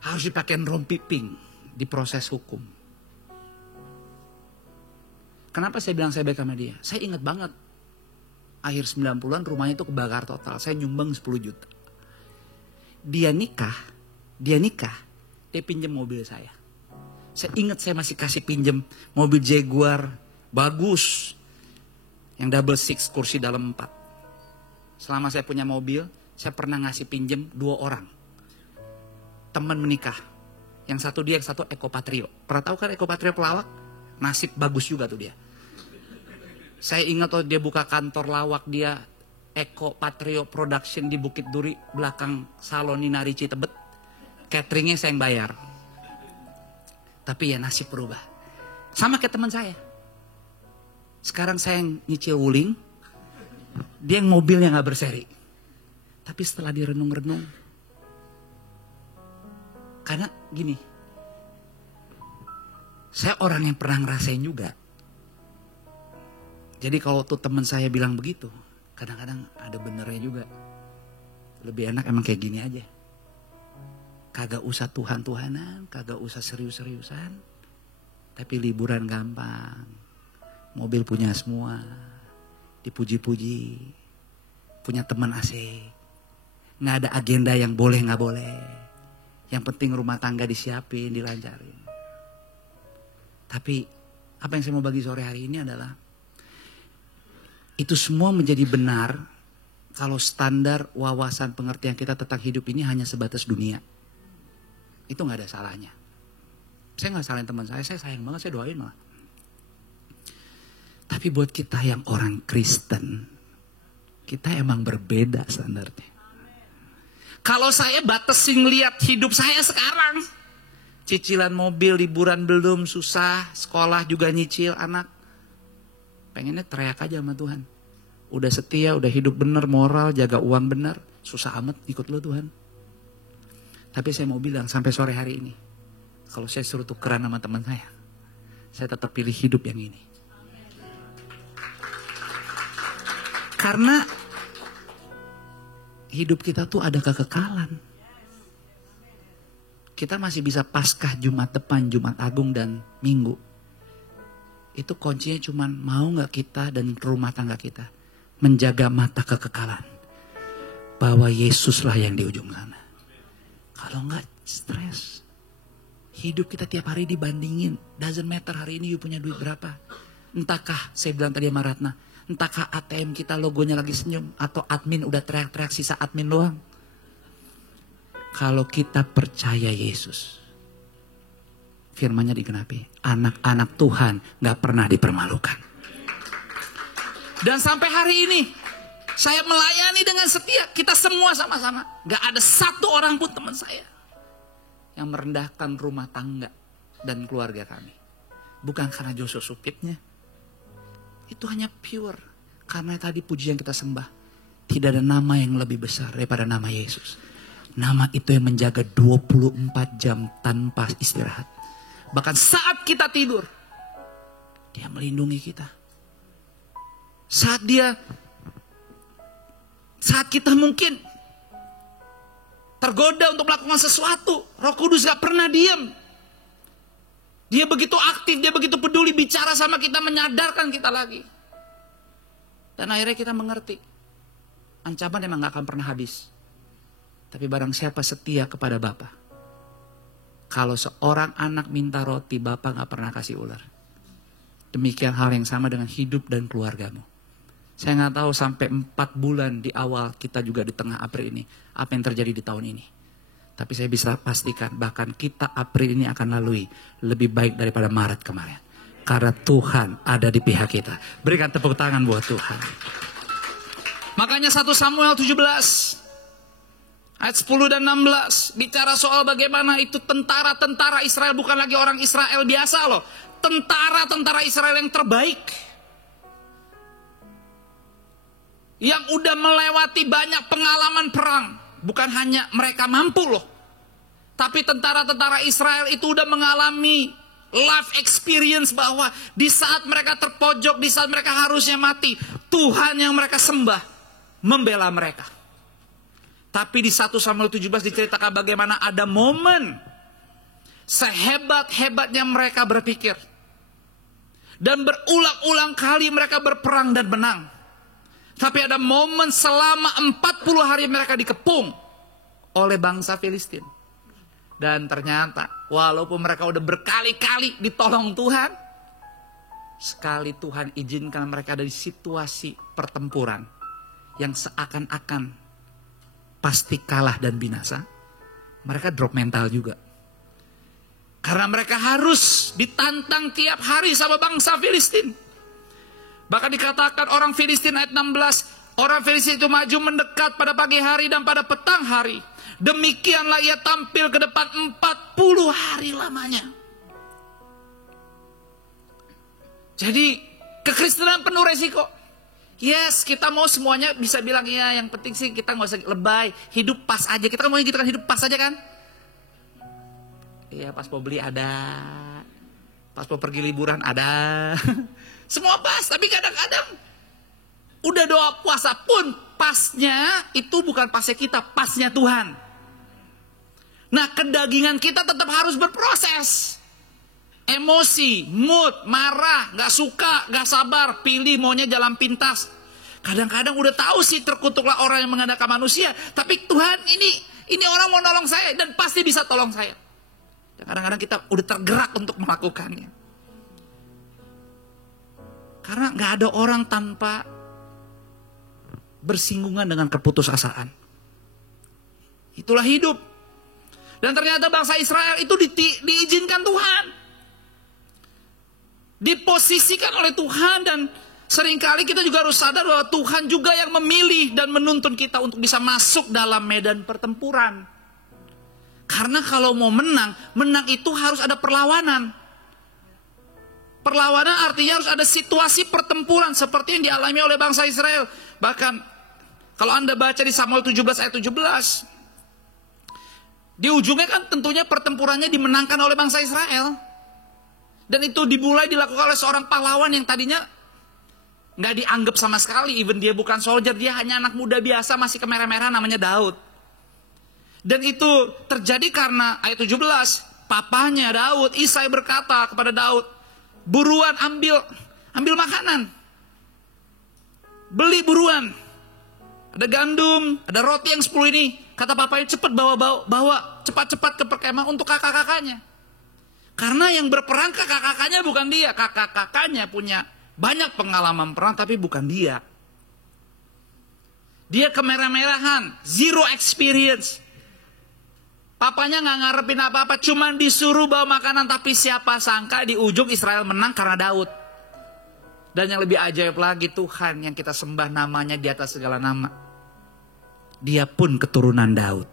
harus dipakein rompi pink di proses hukum. Kenapa saya bilang saya baik sama dia? Saya ingat banget akhir 90-an rumahnya itu kebakar total. Saya nyumbang 10 juta. Dia nikah, dia pinjam mobil saya. Saya ingat saya masih kasih pinjam mobil Jaguar bagus. Yang double six, kursi dalam 4. Selama saya punya mobil, saya pernah ngasih pinjam 2 orang. Teman menikah. Yang satu dia, yang satu Eko Patrio. Pernah tahu kan Eko Patrio pelawak? Nasib bagus juga tuh dia. Saya ingat tuh dia buka kantor lawak dia, Eko Patrio Production di Bukit Duri, belakang Salon Nina Ricci Tebet. Cateringnya saya yang bayar. Tapi ya nasib berubah. Sama kayak teman saya. Sekarang saya yang nyicil Wuling, dia yang mobilnya gak berseri. Tapi setelah direnung-renung, karena gini, saya orang yang pernah ngerasain juga. Jadi kalau tuh teman saya bilang begitu, kadang-kadang ada benernya juga. Lebih enak emang kayak gini aja. Kagak usah Tuhan-Tuhanan, kagak usah serius-seriusan. Tapi liburan gampang. Mobil punya semua. Dipuji-puji. Punya teman asik. Nggak ada agenda yang boleh nggak boleh. Yang penting rumah tangga disiapin, dilancarin. Tapi apa yang saya mau bagi sore hari ini adalah itu semua menjadi benar kalau standar wawasan pengertian kita tentang hidup ini hanya sebatas dunia. Itu nggak ada salahnya. Saya nggak salahin teman saya sayang banget, saya doain malah. Tapi buat kita yang orang Kristen, kita emang berbeda standarnya. Kalau saya batasin lihat hidup saya sekarang, cicilan mobil, liburan belum, susah, sekolah juga nyicil anak. Pengennya teriak aja sama Tuhan. Udah setia, udah hidup bener, moral, jaga uang bener. Susah amat ikut lo Tuhan. Tapi saya mau bilang sampai sore hari ini, kalau saya suruh tukeran sama teman saya tetap pilih hidup yang ini. Karena hidup kita tuh ada kekekalan. Kita masih bisa Paskah Jumat depan, Jumat Agung dan Minggu. Itu kuncinya cuman mau gak kita dan rumah tangga kita menjaga mata kekekalan. Bahwa Yesuslah yang di ujung sana. Kalau enggak stres. Hidup kita tiap hari dibandingin. Doesn't matter hari ini you punya duit berapa. Entahkah, saya bilang tadi sama Ratna, entahkah ATM kita logonya lagi senyum, atau admin udah teriak-teriak sisa admin doang. Kalau kita percaya Yesus, firman-Nya digenapi. Anak-anak Tuhan gak pernah dipermalukan. Dan sampai hari ini, saya melayani dengan setia. Kita semua sama-sama. Gak ada satu orang pun teman saya yang merendahkan rumah tangga dan keluarga kami. Bukan karena Joshua supitnya. Itu hanya pure. Karena tadi puji yang kita sembah. Tidak ada nama yang lebih besar daripada nama Yesus. Nama itu yang menjaga 24 jam tanpa istirahat. Bahkan saat kita tidur, Dia melindungi kita. Saat kita mungkin tergoda untuk melakukan sesuatu, Roh Kudus gak pernah diam. Dia begitu aktif, Dia begitu peduli bicara sama kita, menyadarkan kita lagi. Dan akhirnya kita mengerti, ancaman memang gak akan pernah habis. Tapi barang siapa setia kepada Bapa, kalau seorang anak minta roti, Bapa gak pernah kasih ular. Demikian hal yang sama dengan hidup dan keluargamu. Saya gak tahu sampai 4 bulan di awal kita juga di tengah April ini, apa yang terjadi di tahun ini. Tapi saya bisa pastikan bahkan kita April ini akan lalui lebih baik daripada Maret kemarin. Karena Tuhan ada di pihak kita. Berikan tepuk tangan buat Tuhan. Makanya 1 Samuel 17 ayat 10 dan 16 bicara soal bagaimana itu tentara-tentara Israel, bukan lagi orang Israel biasa loh. Tentara-tentara Israel yang terbaik. Yang udah melewati banyak pengalaman perang. Bukan hanya mereka mampu loh. Tapi tentara-tentara Israel itu udah mengalami life experience bahwa di saat mereka terpojok, di saat mereka harusnya mati, Tuhan yang mereka sembah membela mereka. Tapi di 1 Samuel 17 diceritakan bagaimana ada momen sehebat-hebatnya mereka berpikir. Dan berulang-ulang kali mereka berperang dan menang. Tapi ada momen selama 40 hari mereka dikepung oleh bangsa Filistin. Dan ternyata walaupun mereka udah berkali-kali ditolong Tuhan, sekali Tuhan izinkan mereka ada di situasi pertempuran yang seakan-akan pasti kalah dan binasa, mereka drop mental juga. Karena mereka harus ditantang tiap hari sama bangsa Filistin. Bahkan dikatakan orang Filistin ayat 16, orang Filistin itu maju mendekat pada pagi hari dan pada petang hari. Demikianlah ia tampil ke depan 40 hari lamanya. Jadi kekristenan penuh resiko. Yes, kita mau semuanya bisa bilang ya, yang penting sih kita gak usah lebay, hidup pas aja. Kita kan mau gitu kan, hidup pas aja kan. Iya, pas mau beli ada, pas mau pergi liburan ada. Semua pas, tapi kadang-kadang udah doa puasa pun pasnya itu bukan pasnya kita, pasnya Tuhan. Nah, kedagingan kita tetap harus berproses. Emosi, mood, marah, gak suka, gak sabar, pilih maunya jalan pintas. Kadang-kadang udah tahu sih terkutuklah orang yang mengandalkan manusia, tapi Tuhan ini orang mau nolong saya dan pasti bisa tolong saya. Dan kadang-kadang kita udah tergerak untuk melakukannya. Karena gak ada orang tanpa bersinggungan dengan keputusasaan. Itulah hidup. Dan ternyata bangsa Israel itu diizinkan Tuhan. Diposisikan oleh Tuhan, dan seringkali kita juga harus sadar bahwa Tuhan juga yang memilih dan menuntun kita untuk bisa masuk dalam medan pertempuran. Karena kalau mau menang itu harus ada perlawanan. Perlawanan artinya harus ada situasi pertempuran seperti yang dialami oleh bangsa Israel. Bahkan kalau Anda baca di Samuel 17 ayat 17, di ujungnya kan tentunya pertempurannya dimenangkan oleh bangsa Israel. Dan itu dimulai dilakukan oleh seorang pahlawan yang tadinya gak dianggap sama sekali. Even dia bukan soldier, dia hanya anak muda biasa, masih kemerah-merah, namanya Daud. Dan itu terjadi karena ayat 17, papahnya Daud, Isai berkata kepada Daud, buruan ambil makanan. Beli buruan. Ada gandum, ada roti yang 10 ini. Kata papanya cepat bawa cepat-cepat ke perkemahan untuk kakak-kakaknya. Karena yang berperang kakak-kakaknya bukan dia. Kakak-kakaknya punya banyak pengalaman perang tapi bukan dia. Dia kemerah-merahan, zero experience. Papanya nggak ngarepin apa-apa, cuman disuruh bawa makanan. Tapi siapa sangka di ujung Israel menang karena Daud. Dan yang lebih ajaib lagi, Tuhan yang kita sembah namanya di atas segala nama. Dia pun keturunan Daud.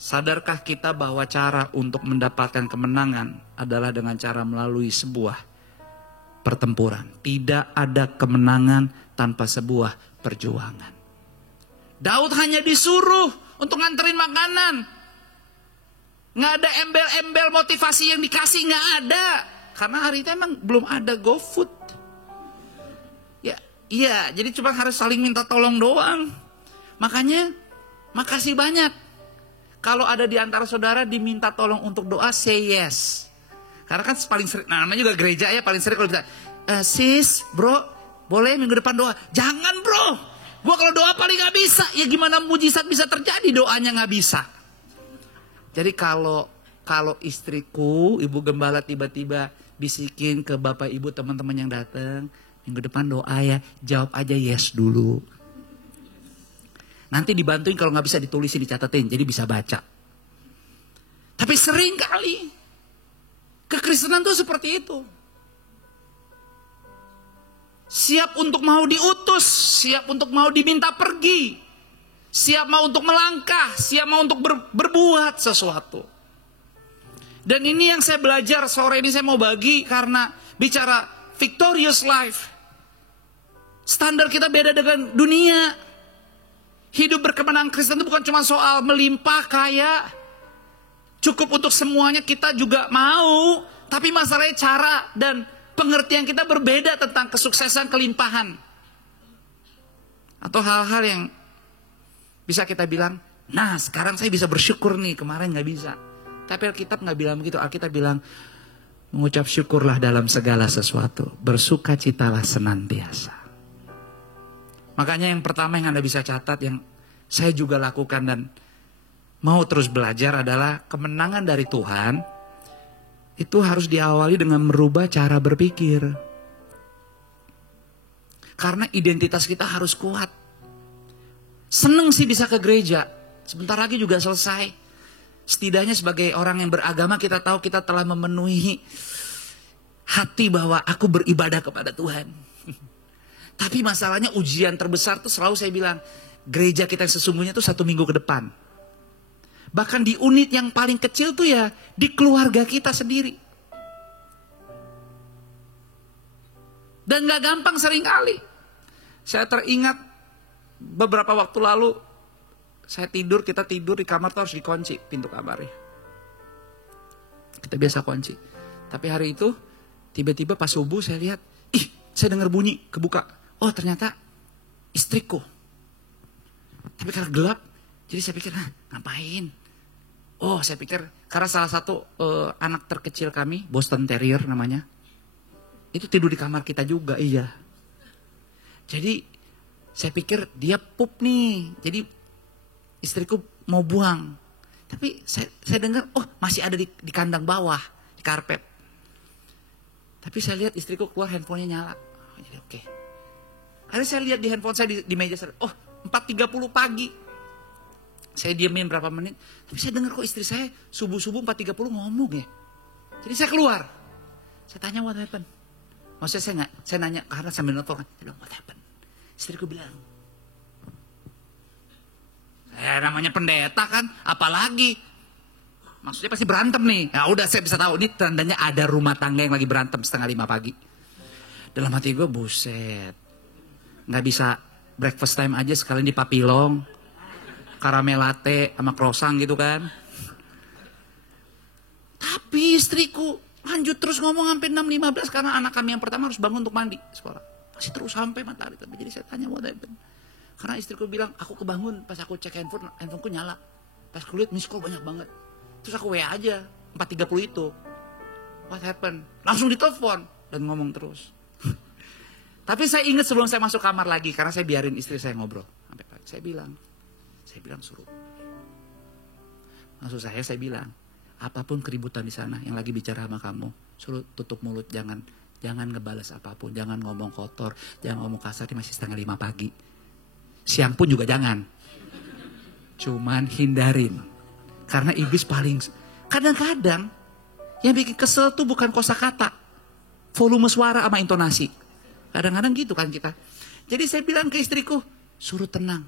Sadarkah kita bahwa cara untuk mendapatkan kemenangan adalah dengan cara melalui sebuah pertempuran. Tidak ada kemenangan tanpa sebuah perjuangan. Daud hanya disuruh untuk nganterin makanan. Nggak ada embel-embel motivasi yang dikasih, nggak ada. Karena hari itu emang belum ada GoFood. Ya, iya, jadi cuma harus saling minta tolong doang. Makanya, makasih banyak. Kalau ada di antara saudara diminta tolong untuk doa, say yes. Karena kan paling sering, nah namanya juga gereja ya, paling sering kalau kita, sis, bro, boleh minggu depan doa? Jangan bro. Gua kalau doa paling gak bisa. Ya gimana mujizat bisa terjadi, doanya gak bisa. Jadi kalau istriku, ibu gembala tiba-tiba bisikin ke bapak ibu teman-teman yang datang, minggu depan doa ya, jawab aja yes dulu. Nanti dibantuin kalau gak bisa ditulisin, dicatatin, jadi bisa baca. Tapi sering kali kekristenan tuh seperti itu. Siap untuk mau diutus, siap untuk mau diminta pergi, siap mau untuk melangkah, siap mau untuk berbuat sesuatu. Dan ini yang saya belajar sore ini, saya mau bagi karena bicara victorious life. Standar kita beda dengan dunia. Hidup berkemenangan Kristen itu bukan cuma soal melimpah kaya, cukup untuk semuanya, kita juga mau. Tapi masalahnya cara dan pengertian kita berbeda tentang kesuksesan, kelimpahan. Atau hal-hal yang bisa kita bilang, nah sekarang saya bisa bersyukur nih, kemarin gak bisa. Tapi Alkitab gak bilang begitu. Alkitab bilang, mengucap syukurlah dalam segala sesuatu, bersukacitalah senantiasa. Makanya yang pertama yang Anda bisa catat, yang saya juga lakukan dan mau terus belajar adalah kemenangan dari Tuhan itu harus diawali dengan merubah cara berpikir. Karena identitas kita harus kuat. Seneng sih bisa ke gereja, sebentar lagi juga selesai. Setidaknya sebagai orang yang beragama kita tahu kita telah memenuhi hati bahwa aku beribadah kepada Tuhan. Tapi masalahnya ujian terbesar tuh selalu saya bilang, gereja kita yang sesungguhnya tuh 1 minggu ke depan. Bahkan di unit yang paling kecil tuh ya di keluarga kita sendiri. Dan gak gampang seringkali. Saya teringat beberapa waktu lalu kita tidur di kamar tuh harus dikunci pintu kamarnya. Kita biasa kunci. Tapi hari itu tiba-tiba pas subuh saya lihat, saya dengar bunyi kebuka. Oh ternyata istriku. Tapi karena gelap, jadi saya pikir, ngapain? Oh saya pikir, karena salah satu anak terkecil kami, Boston Terrier namanya, itu tidur di kamar kita juga, iya. Jadi saya pikir dia pup nih, jadi istriku mau buang. Tapi saya dengar, oh masih ada di kandang bawah, di karpet. Tapi saya lihat istriku keluar, handphonenya nyala. Oh, jadi oke. Akhirnya saya lihat di handphone saya di meja saya, oh 4.30 pagi. Saya diamin berapa menit, tapi saya dengar kok istri saya subuh-subuh 4.30 ngomong ya. Jadi saya keluar. Saya tanya what happened. Maksudnya saya nanya karena sambil nelfon kan. Saya bilang what happened. Istriku bilang, namanya pendeta kan, apalagi. Maksudnya pasti berantem nih. Nah udah saya bisa tahu, ini tandanya ada rumah tangga yang lagi berantem 4:30 pagi. Dalam hati gue, buset. Gak bisa breakfast time aja sekalian di Papilong. Karamel latte sama croissant gitu kan. Tapi istriku lanjut terus ngomong sampai 6.15 karena anak kami yang pertama harus bangun untuk mandi sekolah. Masih terus sampai matahari terbit. Jadi saya tanya what happened. Karena istriku bilang aku kebangun pas aku cek handphoneku nyala. Pas aku lihat miss call banyak banget. Terus aku WA aja 4.30 itu. What happened? Langsung ditelepon dan ngomong terus. Tapi saya ingat sebelum saya masuk kamar lagi karena saya biarin istri saya ngobrol sampai pagi. Saya bilang suruh. Maksud saya bilang, apapun keributan di sana yang lagi bicara sama kamu, suruh tutup mulut, jangan ngebalas apapun, jangan ngomong kotor, jangan ngomong kasar di masih 4:30 pagi. Siang pun juga jangan. Cuman hindarin. Karena iblis paling, kadang-kadang yang bikin kesel tuh bukan kosakata, volume suara sama intonasi. Kadang-kadang gitu kan kita. Jadi saya bilang ke istriku, suruh tenang.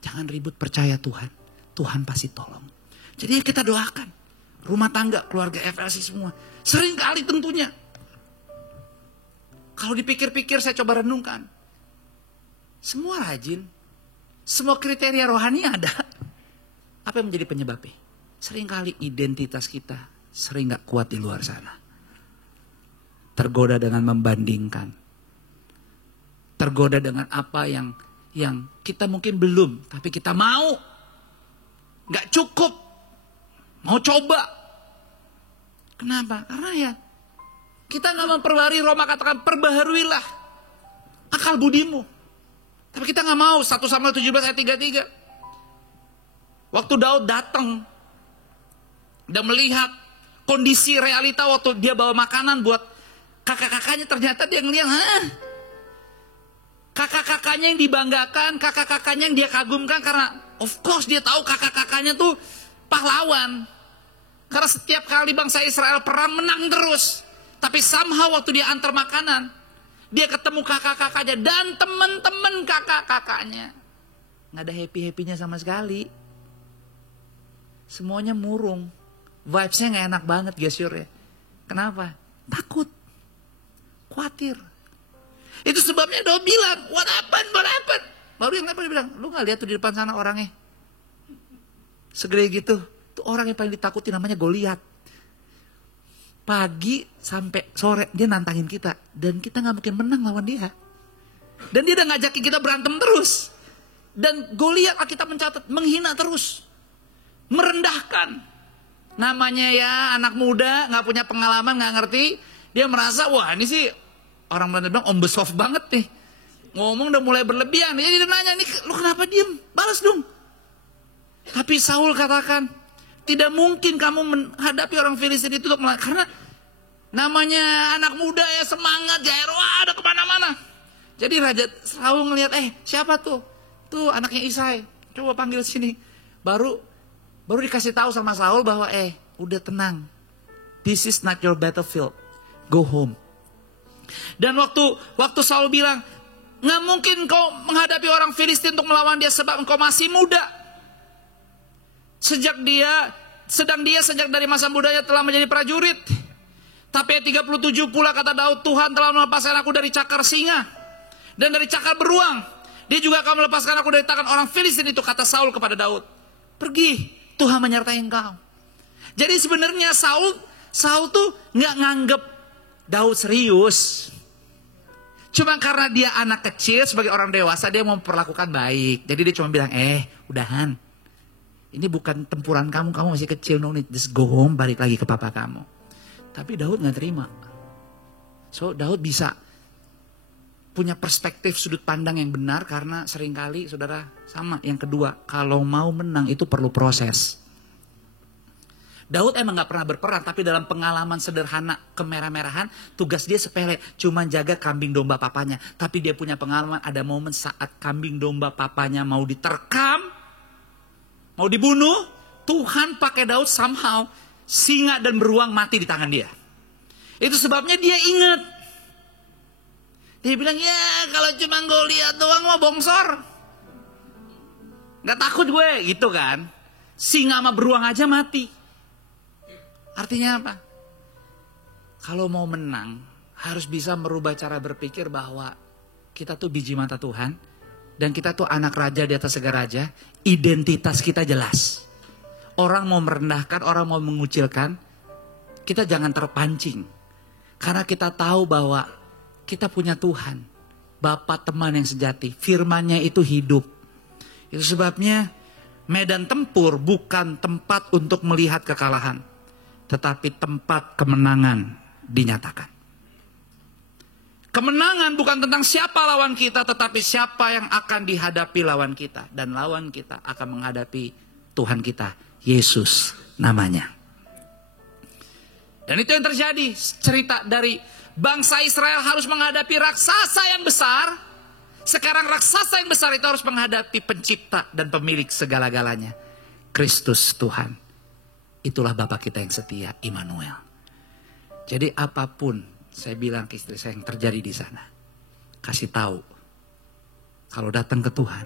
Jangan ribut, percaya Tuhan. Tuhan pasti tolong. Jadi kita doakan. Rumah tangga, keluarga FLC semua. Sering kali tentunya. Kalau dipikir-pikir saya coba renungkan. Semua rajin. Semua kriteria rohani ada. Apa yang menjadi penyebabnya? Seringkali identitas kita sering gak kuat di luar sana. Tergoda dengan membandingkan. Tergoda dengan apa yang kita mungkin belum, tapi kita mau. Gak cukup. Mau coba. Kenapa? Karena ya kita gak memperbarui. Roma katakan perbaharuilah akal budimu. Tapi kita gak mau. 1 Samuel 17 ayat 33. Waktu Daud datang dan melihat kondisi realita waktu dia bawa makanan buat kakak-kakaknya, ternyata dia ngeliat, kakak-kakaknya yang dibanggakan, kakak-kakaknya yang dia kagumkan, karena of course dia tahu kakak-kakaknya tuh pahlawan. Karena setiap kali bangsa Israel perang menang terus. Tapi somehow waktu dia antar makanan, dia ketemu kakak-kakaknya dan teman-teman kakak-kakaknya. Nggak ada happy-happynya sama sekali. Semuanya murung. Vibes-nya nggak enak banget ya. Kenapa? Takut. Khawatir. Itu sebabnya Daud bilang, what happened? Baru yang apa dia bilang, lu gak lihat tuh di depan sana orangnya? Segede gitu. Tuh orang yang paling ditakuti namanya Goliat. Pagi sampai sore dia nantangin kita. Dan kita gak mungkin menang lawan dia. Dan dia udah ngajakin kita berantem terus. Dan Goliat kita mencatat, menghina terus. Merendahkan. Namanya ya anak muda, gak punya pengalaman, gak ngerti. Dia merasa, wah ini sih orang Belanda bilang om besof banget nih. Ngomong udah mulai berlebihan. Jadi dia nanya, nih lu kenapa diem? Balas dong. Tapi Saul katakan, tidak mungkin kamu menghadapi orang Filistin itu untuk karena namanya anak muda ya, semangat ya, ada kemana-mana. Jadi Raja Saul ngelihat, siapa tuh? Tuh anaknya Isai. Coba panggil sini. Baru dikasih tahu sama Saul bahwa udah tenang. This is not your battlefield. Go home. Dan waktu Saul bilang, nggak mungkin kau menghadapi orang Filistin untuk melawan dia sebab engkau masih muda. Sejak dari masa mudanya telah menjadi prajurit. Tapi ayat 37 pula kata Daud, Tuhan telah melepaskan aku dari cakar singa dan dari cakar beruang. Dia juga akan melepaskan aku dari tangan orang Filistin itu, kata Saul kepada Daud. Pergi, Tuhan menyertai engkau. Jadi sebenarnya Saul tuh nggak nganggep Daud serius. Cuma karena dia anak kecil, sebagai orang dewasa dia mau memperlakukan baik. Jadi dia cuma bilang, udahan. Ini bukan tempuran kamu masih kecil, no need. Just go home, balik lagi ke papa kamu. Tapi Daud gak terima. So Daud bisa punya perspektif sudut pandang yang benar, karena seringkali saudara sama. Yang kedua, kalau mau menang itu perlu proses. Daud emang gak pernah berperang, tapi dalam pengalaman sederhana kemerah-merahan, tugas dia sepele, cuma jaga kambing domba papanya. Tapi dia punya pengalaman, ada momen saat kambing domba papanya mau diterkam, mau dibunuh, Tuhan pakai Daud somehow, singa dan beruang mati di tangan dia. Itu sebabnya dia ingat. Dia bilang, ya kalau cuma Goliat doang mah bongsor. Gak takut gue, gitu kan. Singa sama beruang aja mati. Artinya apa? Kalau mau menang, harus bisa merubah cara berpikir bahwa kita tuh biji mata Tuhan. Dan kita tuh anak raja di atas segala raja. Identitas kita jelas. Orang mau merendahkan, orang mau mengucilkan, kita jangan terpancing. Karena kita tahu bahwa kita punya Tuhan. Bapa teman yang sejati. Firman-Nya itu hidup. Itu sebabnya medan tempur bukan tempat untuk melihat kekalahan. Tetapi tempat kemenangan dinyatakan. Kemenangan bukan tentang siapa lawan kita, tetapi siapa yang akan dihadapi lawan kita. Dan lawan kita akan menghadapi Tuhan kita, Yesus namanya. Dan itu yang terjadi. Cerita dari bangsa Israel harus menghadapi raksasa yang besar. Sekarang raksasa yang besar itu harus menghadapi pencipta dan pemilik segala-galanya. Kristus Tuhan. Itulah Bapa kita yang setia, Immanuel. Jadi apapun saya bilang ke istri saya yang terjadi di sana, kasih tahu. Kalau datang ke Tuhan,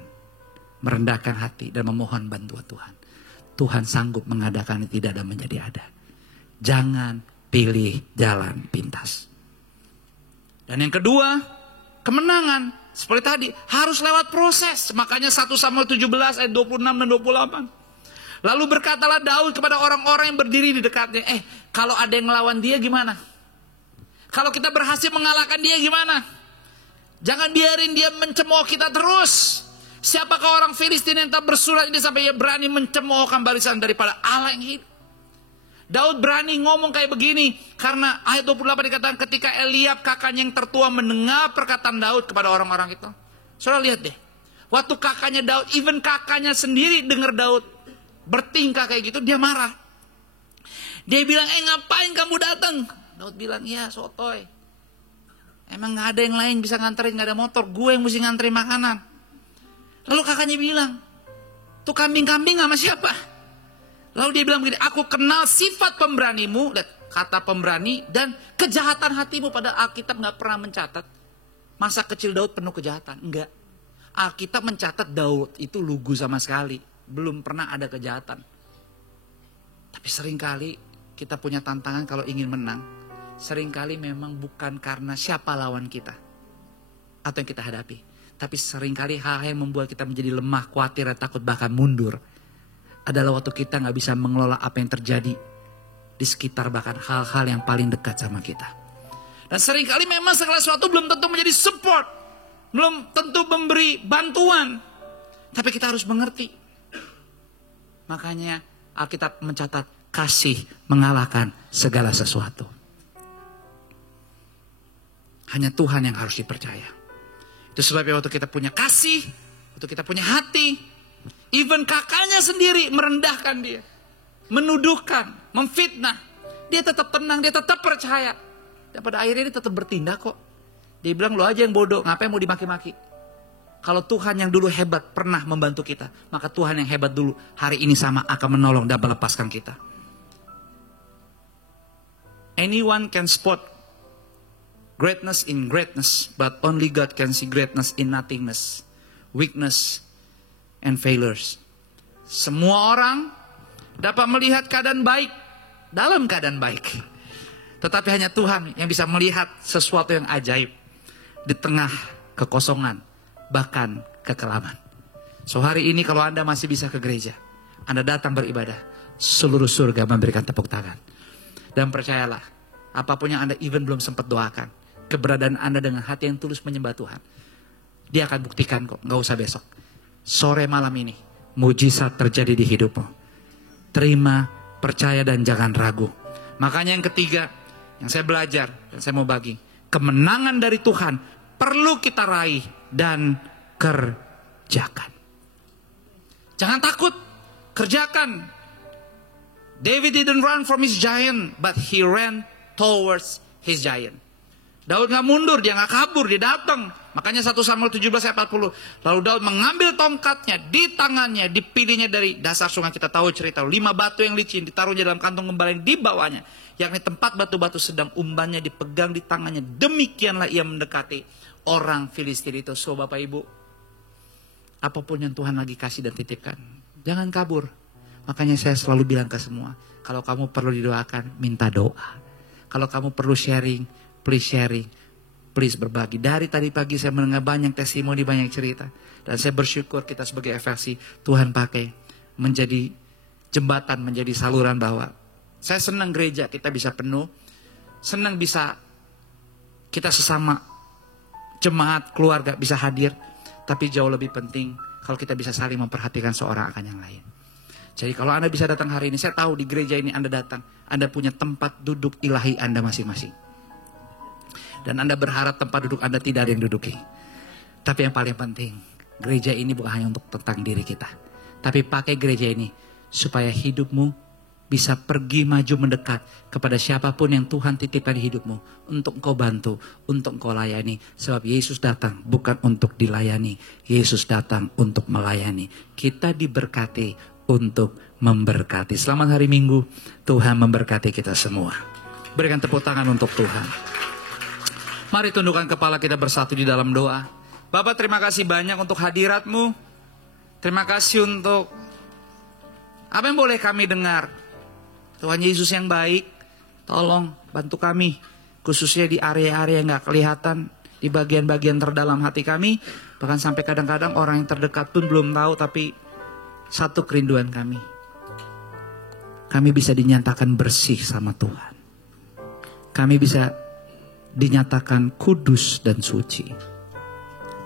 merendahkan hati dan memohon bantuan Tuhan, Tuhan sanggup mengadakan yang tidak ada menjadi ada. Jangan pilih jalan pintas. Dan yang kedua, kemenangan. Seperti tadi, harus lewat proses. Makanya 1 Samuel 17 ayat 26 dan 28. Lalu berkatalah Daud kepada orang-orang yang berdiri di dekatnya, kalau ada yang ngelawan dia gimana? Kalau kita berhasil mengalahkan dia gimana? Jangan biarin dia mencemooh kita terus. Siapakah orang Filistin yang tak bersurat ini sampai ia berani mencemoohkan barisan daripada Allah yang hidup? Daud berani ngomong kayak begini karena ayat 28 dikatakan ketika Eliab kakaknya yang tertua mendengar perkataan Daud kepada orang-orang itu. Saudara lihat deh. Waktu kakaknya Daud, even kakaknya sendiri dengar Daud bertingkah kayak gitu, dia marah. Dia bilang, ngapain kamu datang? Daud bilang, ya sotoy. Emang gak ada yang lain bisa nganterin, gak ada motor. Gue yang mesti nganterin makanan. Lalu kakaknya bilang, tuh kambing-kambing sama siapa? Lalu dia bilang begini, aku kenal sifat pemberanimu, kata pemberani, dan kejahatan hatimu. Padahal Alkitab gak pernah mencatat masa kecil Daud penuh kejahatan. Enggak. Alkitab mencatat Daud itu lugu sama sekali. Belum pernah ada kejahatan. Tapi seringkali kita punya tantangan kalau ingin menang. Seringkali memang bukan karena siapa lawan kita atau yang kita hadapi. Tapi seringkali hal-hal yang membuat kita menjadi lemah, khawatir, dan takut bahkan mundur adalah waktu kita gak bisa mengelola apa yang terjadi di sekitar, bahkan hal-hal yang paling dekat sama kita. Dan seringkali memang segala sesuatu belum tentu menjadi support, belum tentu memberi bantuan, tapi kita harus mengerti. Makanya Alkitab mencatat kasih mengalahkan segala sesuatu. Hanya Tuhan yang harus dipercaya. Itu sebabnya waktu kita punya kasih, waktu kita punya hati, even kakaknya sendiri merendahkan dia, menuduhkan, memfitnah, dia tetap tenang, dia tetap percaya. Dan pada akhirnya dia tetap bertindak kok. Dia bilang, lo aja yang bodoh, ngapain mau dimaki-maki? Kalau Tuhan yang dulu hebat pernah membantu kita, maka Tuhan yang hebat dulu hari ini sama akan menolong dan melepaskan kita. Anyone can spot greatness in greatness, but only God can see greatness in nothingness, weakness, and failures. Semua orang dapat melihat keadaan baik dalam keadaan baik. Tetapi hanya Tuhan yang bisa melihat sesuatu yang ajaib di tengah kekosongan, bahkan kekelaman. So hari ini kalau Anda masih bisa ke gereja, Anda datang beribadah, seluruh surga memberikan tepuk tangan. Dan percayalah, apapun yang Anda even belum sempat doakan, keberadaan Anda dengan hati yang tulus menyembah Tuhan, Dia akan buktikan kok, gak usah besok. Sore malam ini, mujizat terjadi di hidupmu. Terima, percaya, dan jangan ragu. Makanya yang ketiga, yang saya belajar, dan saya mau bagi, kemenangan dari Tuhan perlu kita raih dan kerjakan. Jangan takut, kerjakan. David didn't run from his giant, but he ran towards his giant. Daud gak mundur, dia gak kabur, dia datang. Makanya 1 Samuel 17 ayat 40. Lalu Daud mengambil tongkatnya di tangannya, dipilihnya dari dasar sungai. Kita tahu cerita, 5 batu yang licin ditaruhnya dalam kantong gembala yang di bawahnya, yakni tempat batu-batu sedang umbannya dipegang di tangannya. Demikianlah ia mendekati orang Filistin itu. So Bapak Ibu, apapun yang Tuhan lagi kasih dan titipkan, jangan kabur. Makanya saya selalu bilang ke semua, kalau kamu perlu didoakan, minta doa. Kalau kamu perlu sharing, please berbagi. Dari tadi pagi saya mendengar banyak testimoni, banyak cerita. Dan saya bersyukur kita sebagai FLC, Tuhan pakai menjadi jembatan, menjadi saluran bahwa saya senang gereja kita bisa penuh. Senang bisa kita sesama jemaat, keluarga bisa hadir. Tapi jauh lebih penting kalau kita bisa saling memperhatikan seorang akan yang lain. Jadi kalau Anda bisa datang hari ini, saya tahu di gereja ini Anda datang, Anda punya tempat duduk ilahi Anda masing-masing. Dan Anda berharap tempat duduk Anda tidak ada yang duduki. Tapi yang paling penting, gereja ini bukan hanya untuk tentang diri kita. Tapi pakai gereja ini supaya hidupmu bisa pergi maju mendekat kepada siapapun yang Tuhan titipkan di hidupmu, untuk engkau bantu, untuk engkau layani. Sebab Yesus datang bukan untuk dilayani, Yesus datang untuk melayani. Kita diberkati untuk memberkati. Selamat hari Minggu, Tuhan memberkati kita semua. Berikan tepuk tangan untuk Tuhan. Mari tundukkan kepala kita bersatu di dalam doa. Bapa, terima kasih banyak untuk hadirat-Mu. Terima kasih untuk apa yang boleh kami dengar. Tuhan Yesus yang baik, tolong bantu kami, khususnya di area-area yang gak kelihatan, di bagian-bagian terdalam hati kami. Bahkan sampai kadang-kadang orang yang terdekat pun belum tahu, tapi satu kerinduan kami bisa dinyatakan bersih sama Tuhan. Kami bisa dinyatakan kudus dan suci.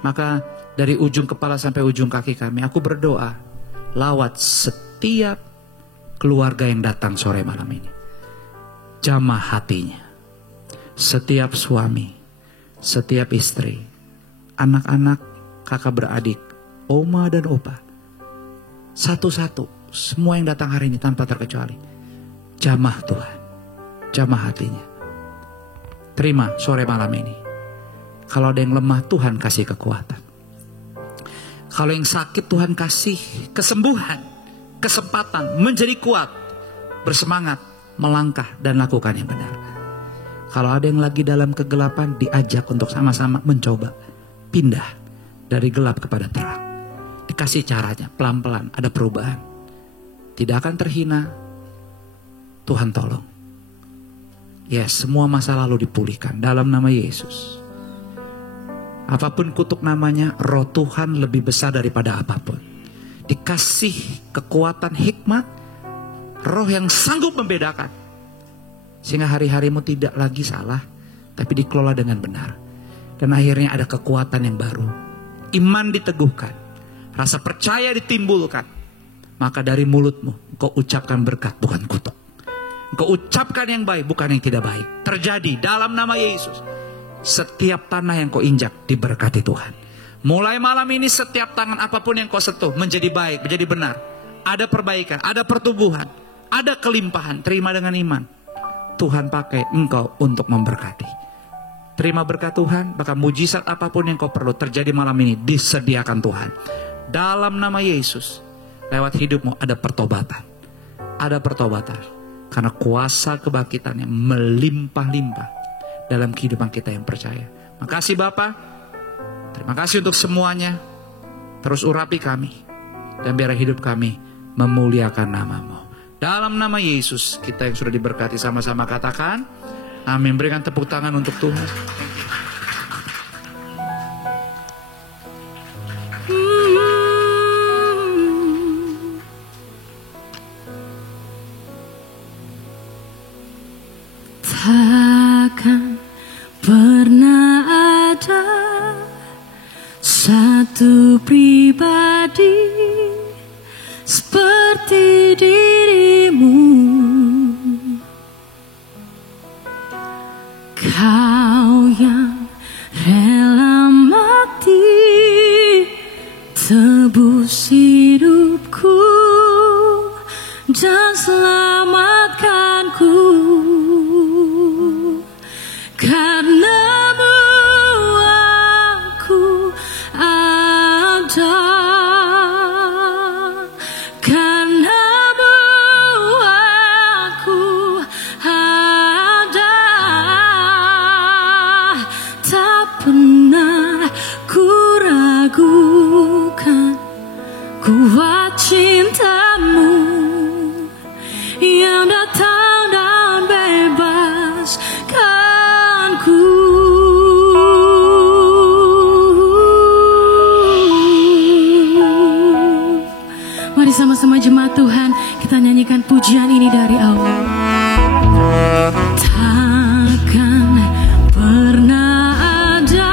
Maka dari ujung kepala sampai ujung kaki kami, aku berdoa, lawat setiap keluarga yang datang sore malam ini. Jamah hatinya. Setiap suami, setiap istri, anak-anak, kakak beradik, oma dan opa. Satu-satu, semua yang datang hari ini tanpa terkecuali. Jamah Tuhan. Jamah hatinya. Terima sore malam ini. Kalau ada yang lemah, Tuhan kasih kekuatan. Kalau yang sakit, Tuhan kasih kesembuhan, kesempatan menjadi kuat, bersemangat, melangkah dan lakukan yang benar. Kalau ada yang lagi dalam kegelapan, diajak untuk sama-sama mencoba pindah dari gelap kepada terang. Dikasih caranya, pelan-pelan ada perubahan. Tidak akan terhina. Tuhan tolong. Ya, semua masa lalu dipulihkan dalam nama Yesus. Apapun kutuk namanya, roh Tuhan lebih besar daripada apapun. Dikasih kekuatan hikmat, roh yang sanggup membedakan. Sehingga hari-harimu tidak lagi salah, tapi dikelola dengan benar. Dan akhirnya ada kekuatan yang baru. Iman diteguhkan, rasa percaya ditimbulkan. Maka dari mulutmu, engkau ucapkan berkat bukan kutuk. Engkau ucapkan yang baik bukan yang tidak baik. Terjadi dalam nama Yesus. Setiap tanah yang kau injak diberkati Tuhan. Mulai malam ini setiap tangan apapun yang kau sentuh menjadi baik, menjadi benar. Ada perbaikan, ada pertumbuhan, ada kelimpahan. Terima dengan iman. Tuhan pakai engkau untuk memberkati. Terima berkat Tuhan, maka mujizat apapun yang kau perlu terjadi malam ini disediakan Tuhan. Dalam nama Yesus, lewat hidupmu ada pertobatan. Ada pertobatan. Karena kuasa kebangkitannya melimpah-limpah dalam kehidupan kita yang percaya. Makasih Bapa. Terima kasih untuk semuanya. Terus urapi kami. Dan biar hidup kami memuliakan nama-Mu. Dalam nama Yesus, kita yang sudah diberkati sama-sama katakan amin. Berikan tepuk tangan untuk Tuhan. Takkan pernah ada satu pribadi seperti dirimu. Kau yang rela mati tebus hidupku dan selamatkanku. Karenamu aku ada, karenamu aku ada. Tak pernah ku ragukan kuat cintamu yang datang dan bebaskan. Mari sama-sama jemaat Tuhan, kita nyanyikan pujian ini dari awal. Takkan pernah ada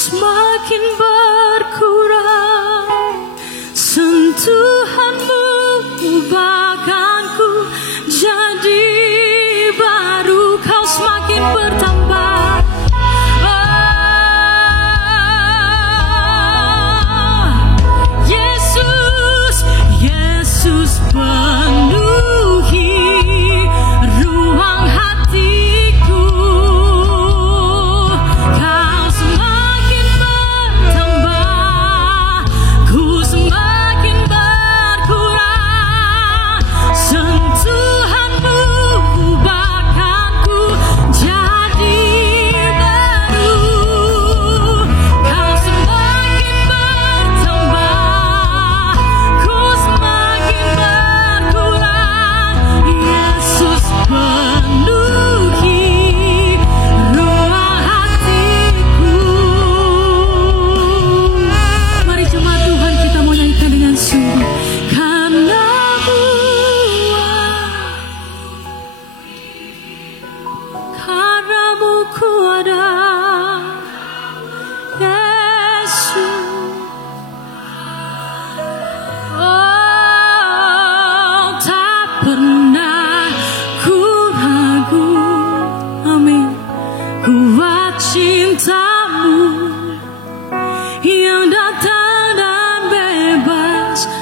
semakin berkurang. Sentuhanmu ubahkanku jadi baru. Kau semakin bertambah. Yesus, Yesus penuhi ruang hatiku. Kau semakin bertambah, ku semakin berkurang. Sentuhanmu ubahkanku jadi baru. Kau semakin bertambah, ku semakin berkurang. Yesus penuhi ruang hatiku. Mari jemaat Tuhan, kita mau nyanyikan dengan sungguh. Karenamu ku ada, Yesus. Oh, tak pernah ku ragu, amin, kuat cintamu yang datang dan bebaskanku.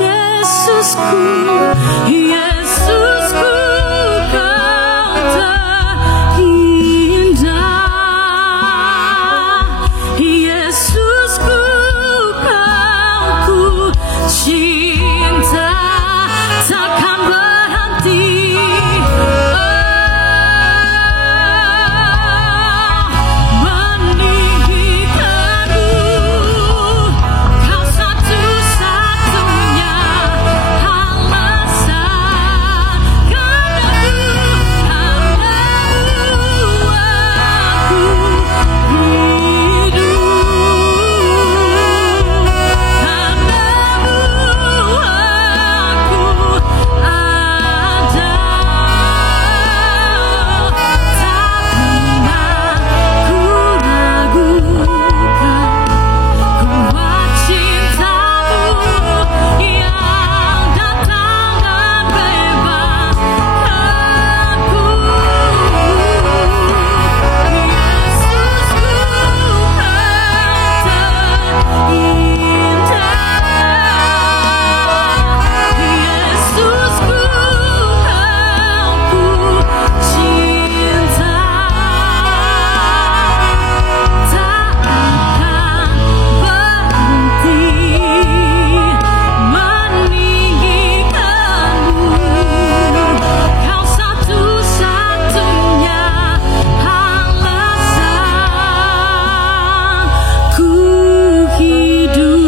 Yesusku, Yesusku, kau terindah. Yesusku, kau ku cinta, takkan berhenti. Meninggikanmu, kau satu-satunya alasan. Karenamu aku hidup. Karenamu aku ada. Tak pernah ku ragukan kuat cintamu yang datang dan bebaskanku. Yesusku, kau satu-satunya alasan ku hidup.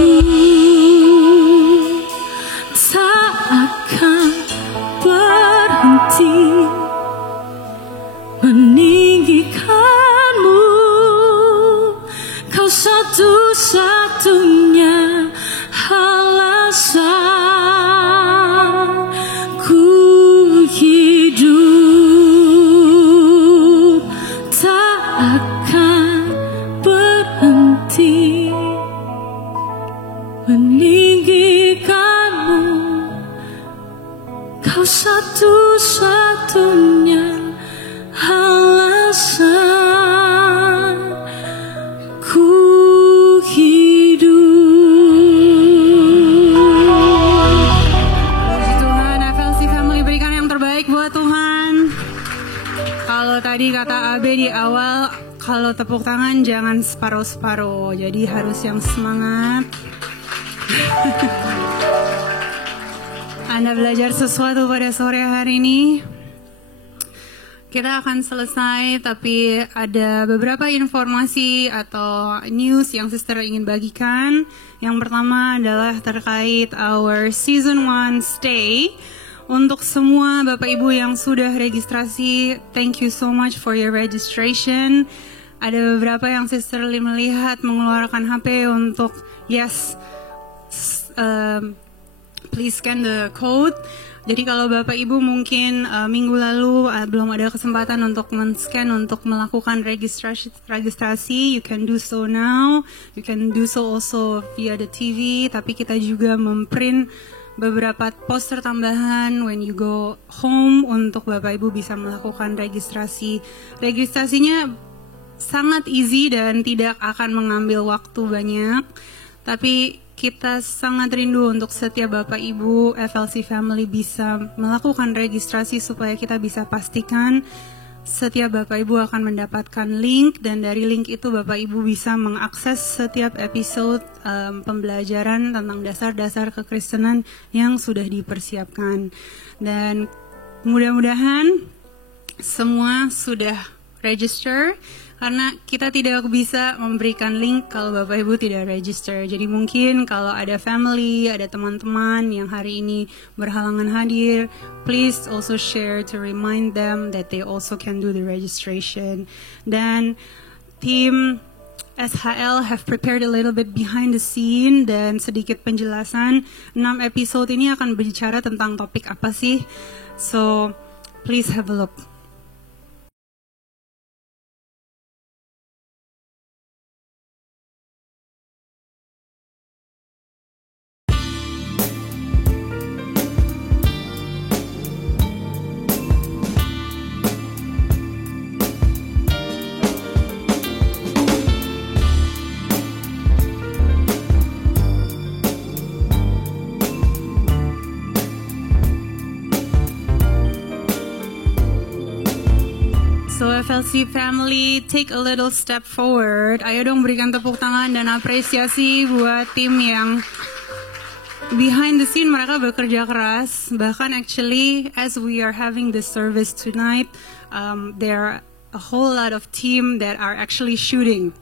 Tak akan berhenti meninggikanmu. Kau satu-satunya alasan ku hidup. Tak akan berhenti meninggikanmu. Kau satu-satunya alasan ku hidup. Puji Tuhan, FLC Family, berikan yang terbaik buat Tuhan. Kalau tadi kata Abe di awal, kalau tepuk tangan jangan separuh-separuh, jadi harus yang semangat. Anda belajar sesuatu pada sore hari ini. Kita akan selesai, tapi ada beberapa informasi atau news yang sister ingin bagikan. Yang pertama adalah terkait our season 1 stay. Untuk semua Bapak Ibu yang sudah registrasi, thank you so much for your registration. Ada beberapa yang sister melihat mengeluarkan HP untuk yes, please scan the code. Jadi kalau Bapak Ibu mungkin minggu lalu belum ada kesempatan untuk men-scan untuk melakukan registrasi, you can do so now. You can do so also via the TV. Tapi kita juga memprint beberapa poster tambahan when you go home untuk Bapak Ibu bisa melakukan registrasi. Registrasinya sangat easy dan tidak akan mengambil waktu banyak. Tapi kita sangat rindu untuk setiap Bapak Ibu FLC Family bisa melakukan registrasi supaya kita bisa pastikan setiap Bapak Ibu akan mendapatkan link, dan dari link itu Bapak Ibu bisa mengakses setiap episode pembelajaran tentang dasar-dasar kekristenan yang sudah dipersiapkan. Dan mudah-mudahan semua sudah register, karena kita tidak bisa memberikan link kalau Bapak Ibu tidak register. Jadi mungkin kalau ada family, ada teman-teman yang hari ini berhalangan hadir, please also share to remind them that they also can do the registration. Dan tim SHL have prepared a little bit behind the scene dan sedikit penjelasan. 6 episode ini akan berbicara tentang topik apa sih? So, please have a look. So FLC family, take a little step forward. Ayo dong berikan tepuk tangan dan apresiasi buat tim yang behind the scene, mereka bekerja keras. Bahkan actually as we are having this service tonight, there are a whole lot of team that are actually shooting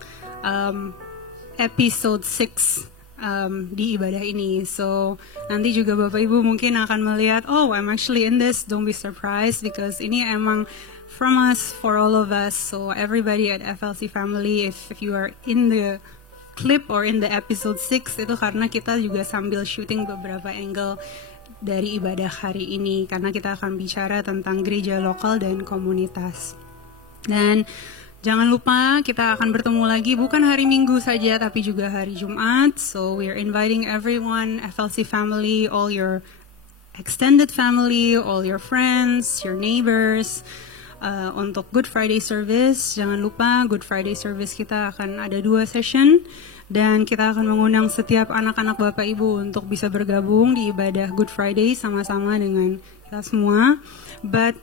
episode 6 di ibadah ini. So nanti juga Bapak Ibu mungkin akan melihat, oh I'm actually in this, don't be surprised, because ini emang from us, for all of us. So everybody at FLC family, if you are in the clip or in the episode 6, itu karena kita juga sambil shooting beberapa angle dari ibadah hari ini, karena kita akan bicara tentang gereja lokal dan komunitas. Dan jangan lupa kita akan bertemu lagi bukan hari Minggu saja tapi juga hari Jumat. So we are inviting everyone, FLC family, all your extended family, all your friends, your neighbors, untuk Good Friday service. Jangan lupa Good Friday service kita akan ada 2 session, dan kita akan mengundang setiap anak-anak Bapak Ibu untuk bisa bergabung di ibadah Good Friday sama-sama dengan kita semua. But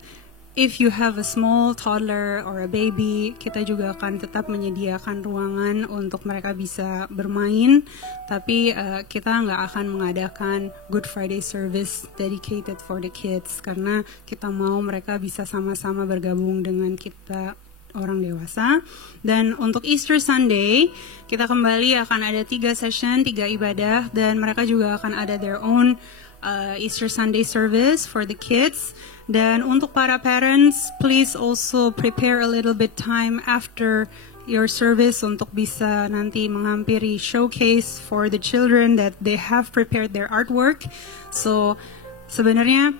if you have a small toddler or a baby, kita juga akan tetap menyediakan ruangan untuk mereka bisa bermain. Tapi kita nggak akan mengadakan Good Friday service dedicated for the kids, karena kita mau mereka bisa sama-sama bergabung dengan kita orang dewasa. Dan untuk Easter Sunday, kita kembali akan ada 3 session, 3 ibadah, dan mereka juga akan ada their own Easter Sunday service for the kids. Dan untuk para parents, please also prepare a little bit time after your service untuk bisa nanti menghampiri showcase for the children that they have prepared their artwork. So sebenarnya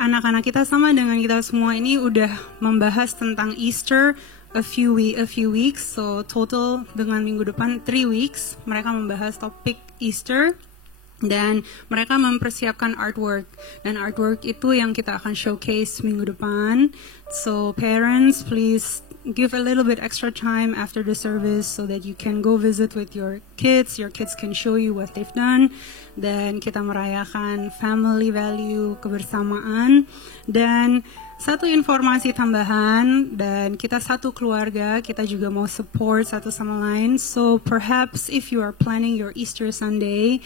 anak-anak kita sama dengan kita semua ini udah membahas tentang Easter a few weeks. So total dengan minggu depan 3 weeks mereka membahas topik Easter. Dan mereka mempersiapkan artwork, dan artwork itu yang kita akan showcase minggu depan. So parents, please give a little bit extra time after the service so that you can go visit with your kids can show you what they've done. Dan kita merayakan family value, kebersamaan. Dan satu informasi tambahan, dan kita satu keluarga, kita juga mau support satu sama lain. So perhaps if you are planning your Easter Sunday,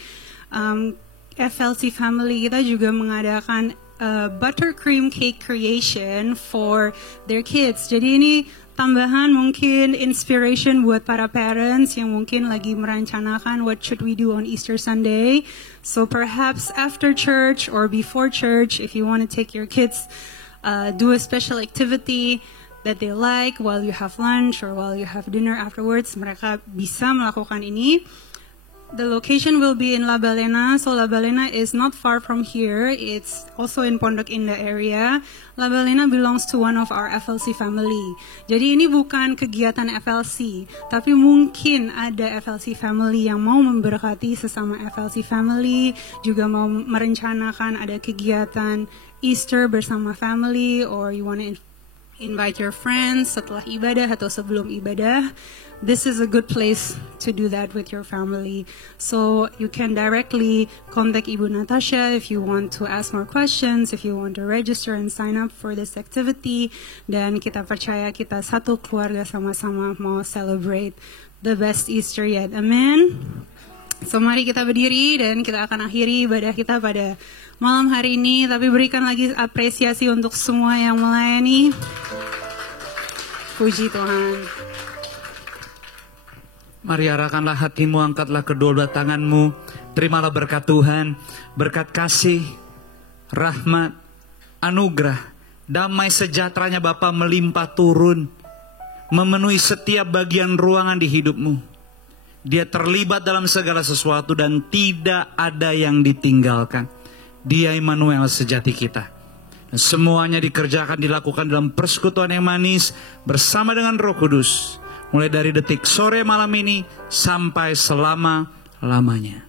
FLC family kita juga mengadakan buttercream cake creation for their kids. Jadi ini tambahan mungkin inspiration buat para parents yang mungkin lagi merencanakan what should we do on Easter Sunday. So perhaps after church or before church, if you want to take your kids do a special activity that they like while you have lunch or while you have dinner afterwards, mereka bisa melakukan ini. the location will be in La Balena. So La Balena is not far from here. It's also in Pondok Indah area. La Balena belongs to one of our FLC family. Jadi ini bukan kegiatan FLC, tapi mungkin ada FLC family yang mau memberkati sesama FLC family, juga mau merencanakan ada kegiatan Easter bersama family, or you want to invite your friends setelah ibadah atau sebelum ibadah. This is a good place to do that with your family. So you can directly contact Ibu Natasha if you want to ask more questions, if you want to register and sign up for this activity. Dan kita percaya kita satu keluarga sama-sama mau celebrate the best Easter yet. Amen. So mari kita berdiri dan kita akan akhiri ibadah kita pada malam hari ini. Tapi berikan lagi apresiasi untuk semua yang melayani. Puji Tuhan. Mari arahkanlah hatimu, angkatlah kedua belah tanganmu. Terimalah berkat Tuhan, berkat kasih, rahmat, anugerah, damai sejahteranya Bapa melimpah turun, memenuhi setiap bagian ruangan di hidupmu. Dia terlibat dalam segala sesuatu dan tidak ada yang ditinggalkan. Dia Immanuel sejati kita. Dan semuanya dikerjakan, dilakukan dalam persekutuan yang manis bersama dengan Roh Kudus. Mulai dari detik sore malam ini sampai selama-lamanya.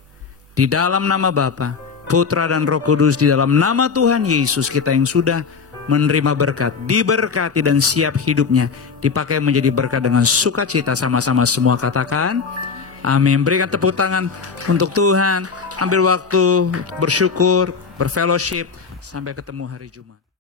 Di dalam nama Bapa, Putra dan Roh Kudus, di dalam nama Tuhan Yesus, kita yang sudah menerima berkat, diberkati dan siap hidupnya dipakai menjadi berkat dengan sukacita. Sama-sama semua katakan amin. Berikan tepuk tangan untuk Tuhan. Ambil waktu bersyukur, berfellowship. Sampai ketemu hari Jumat.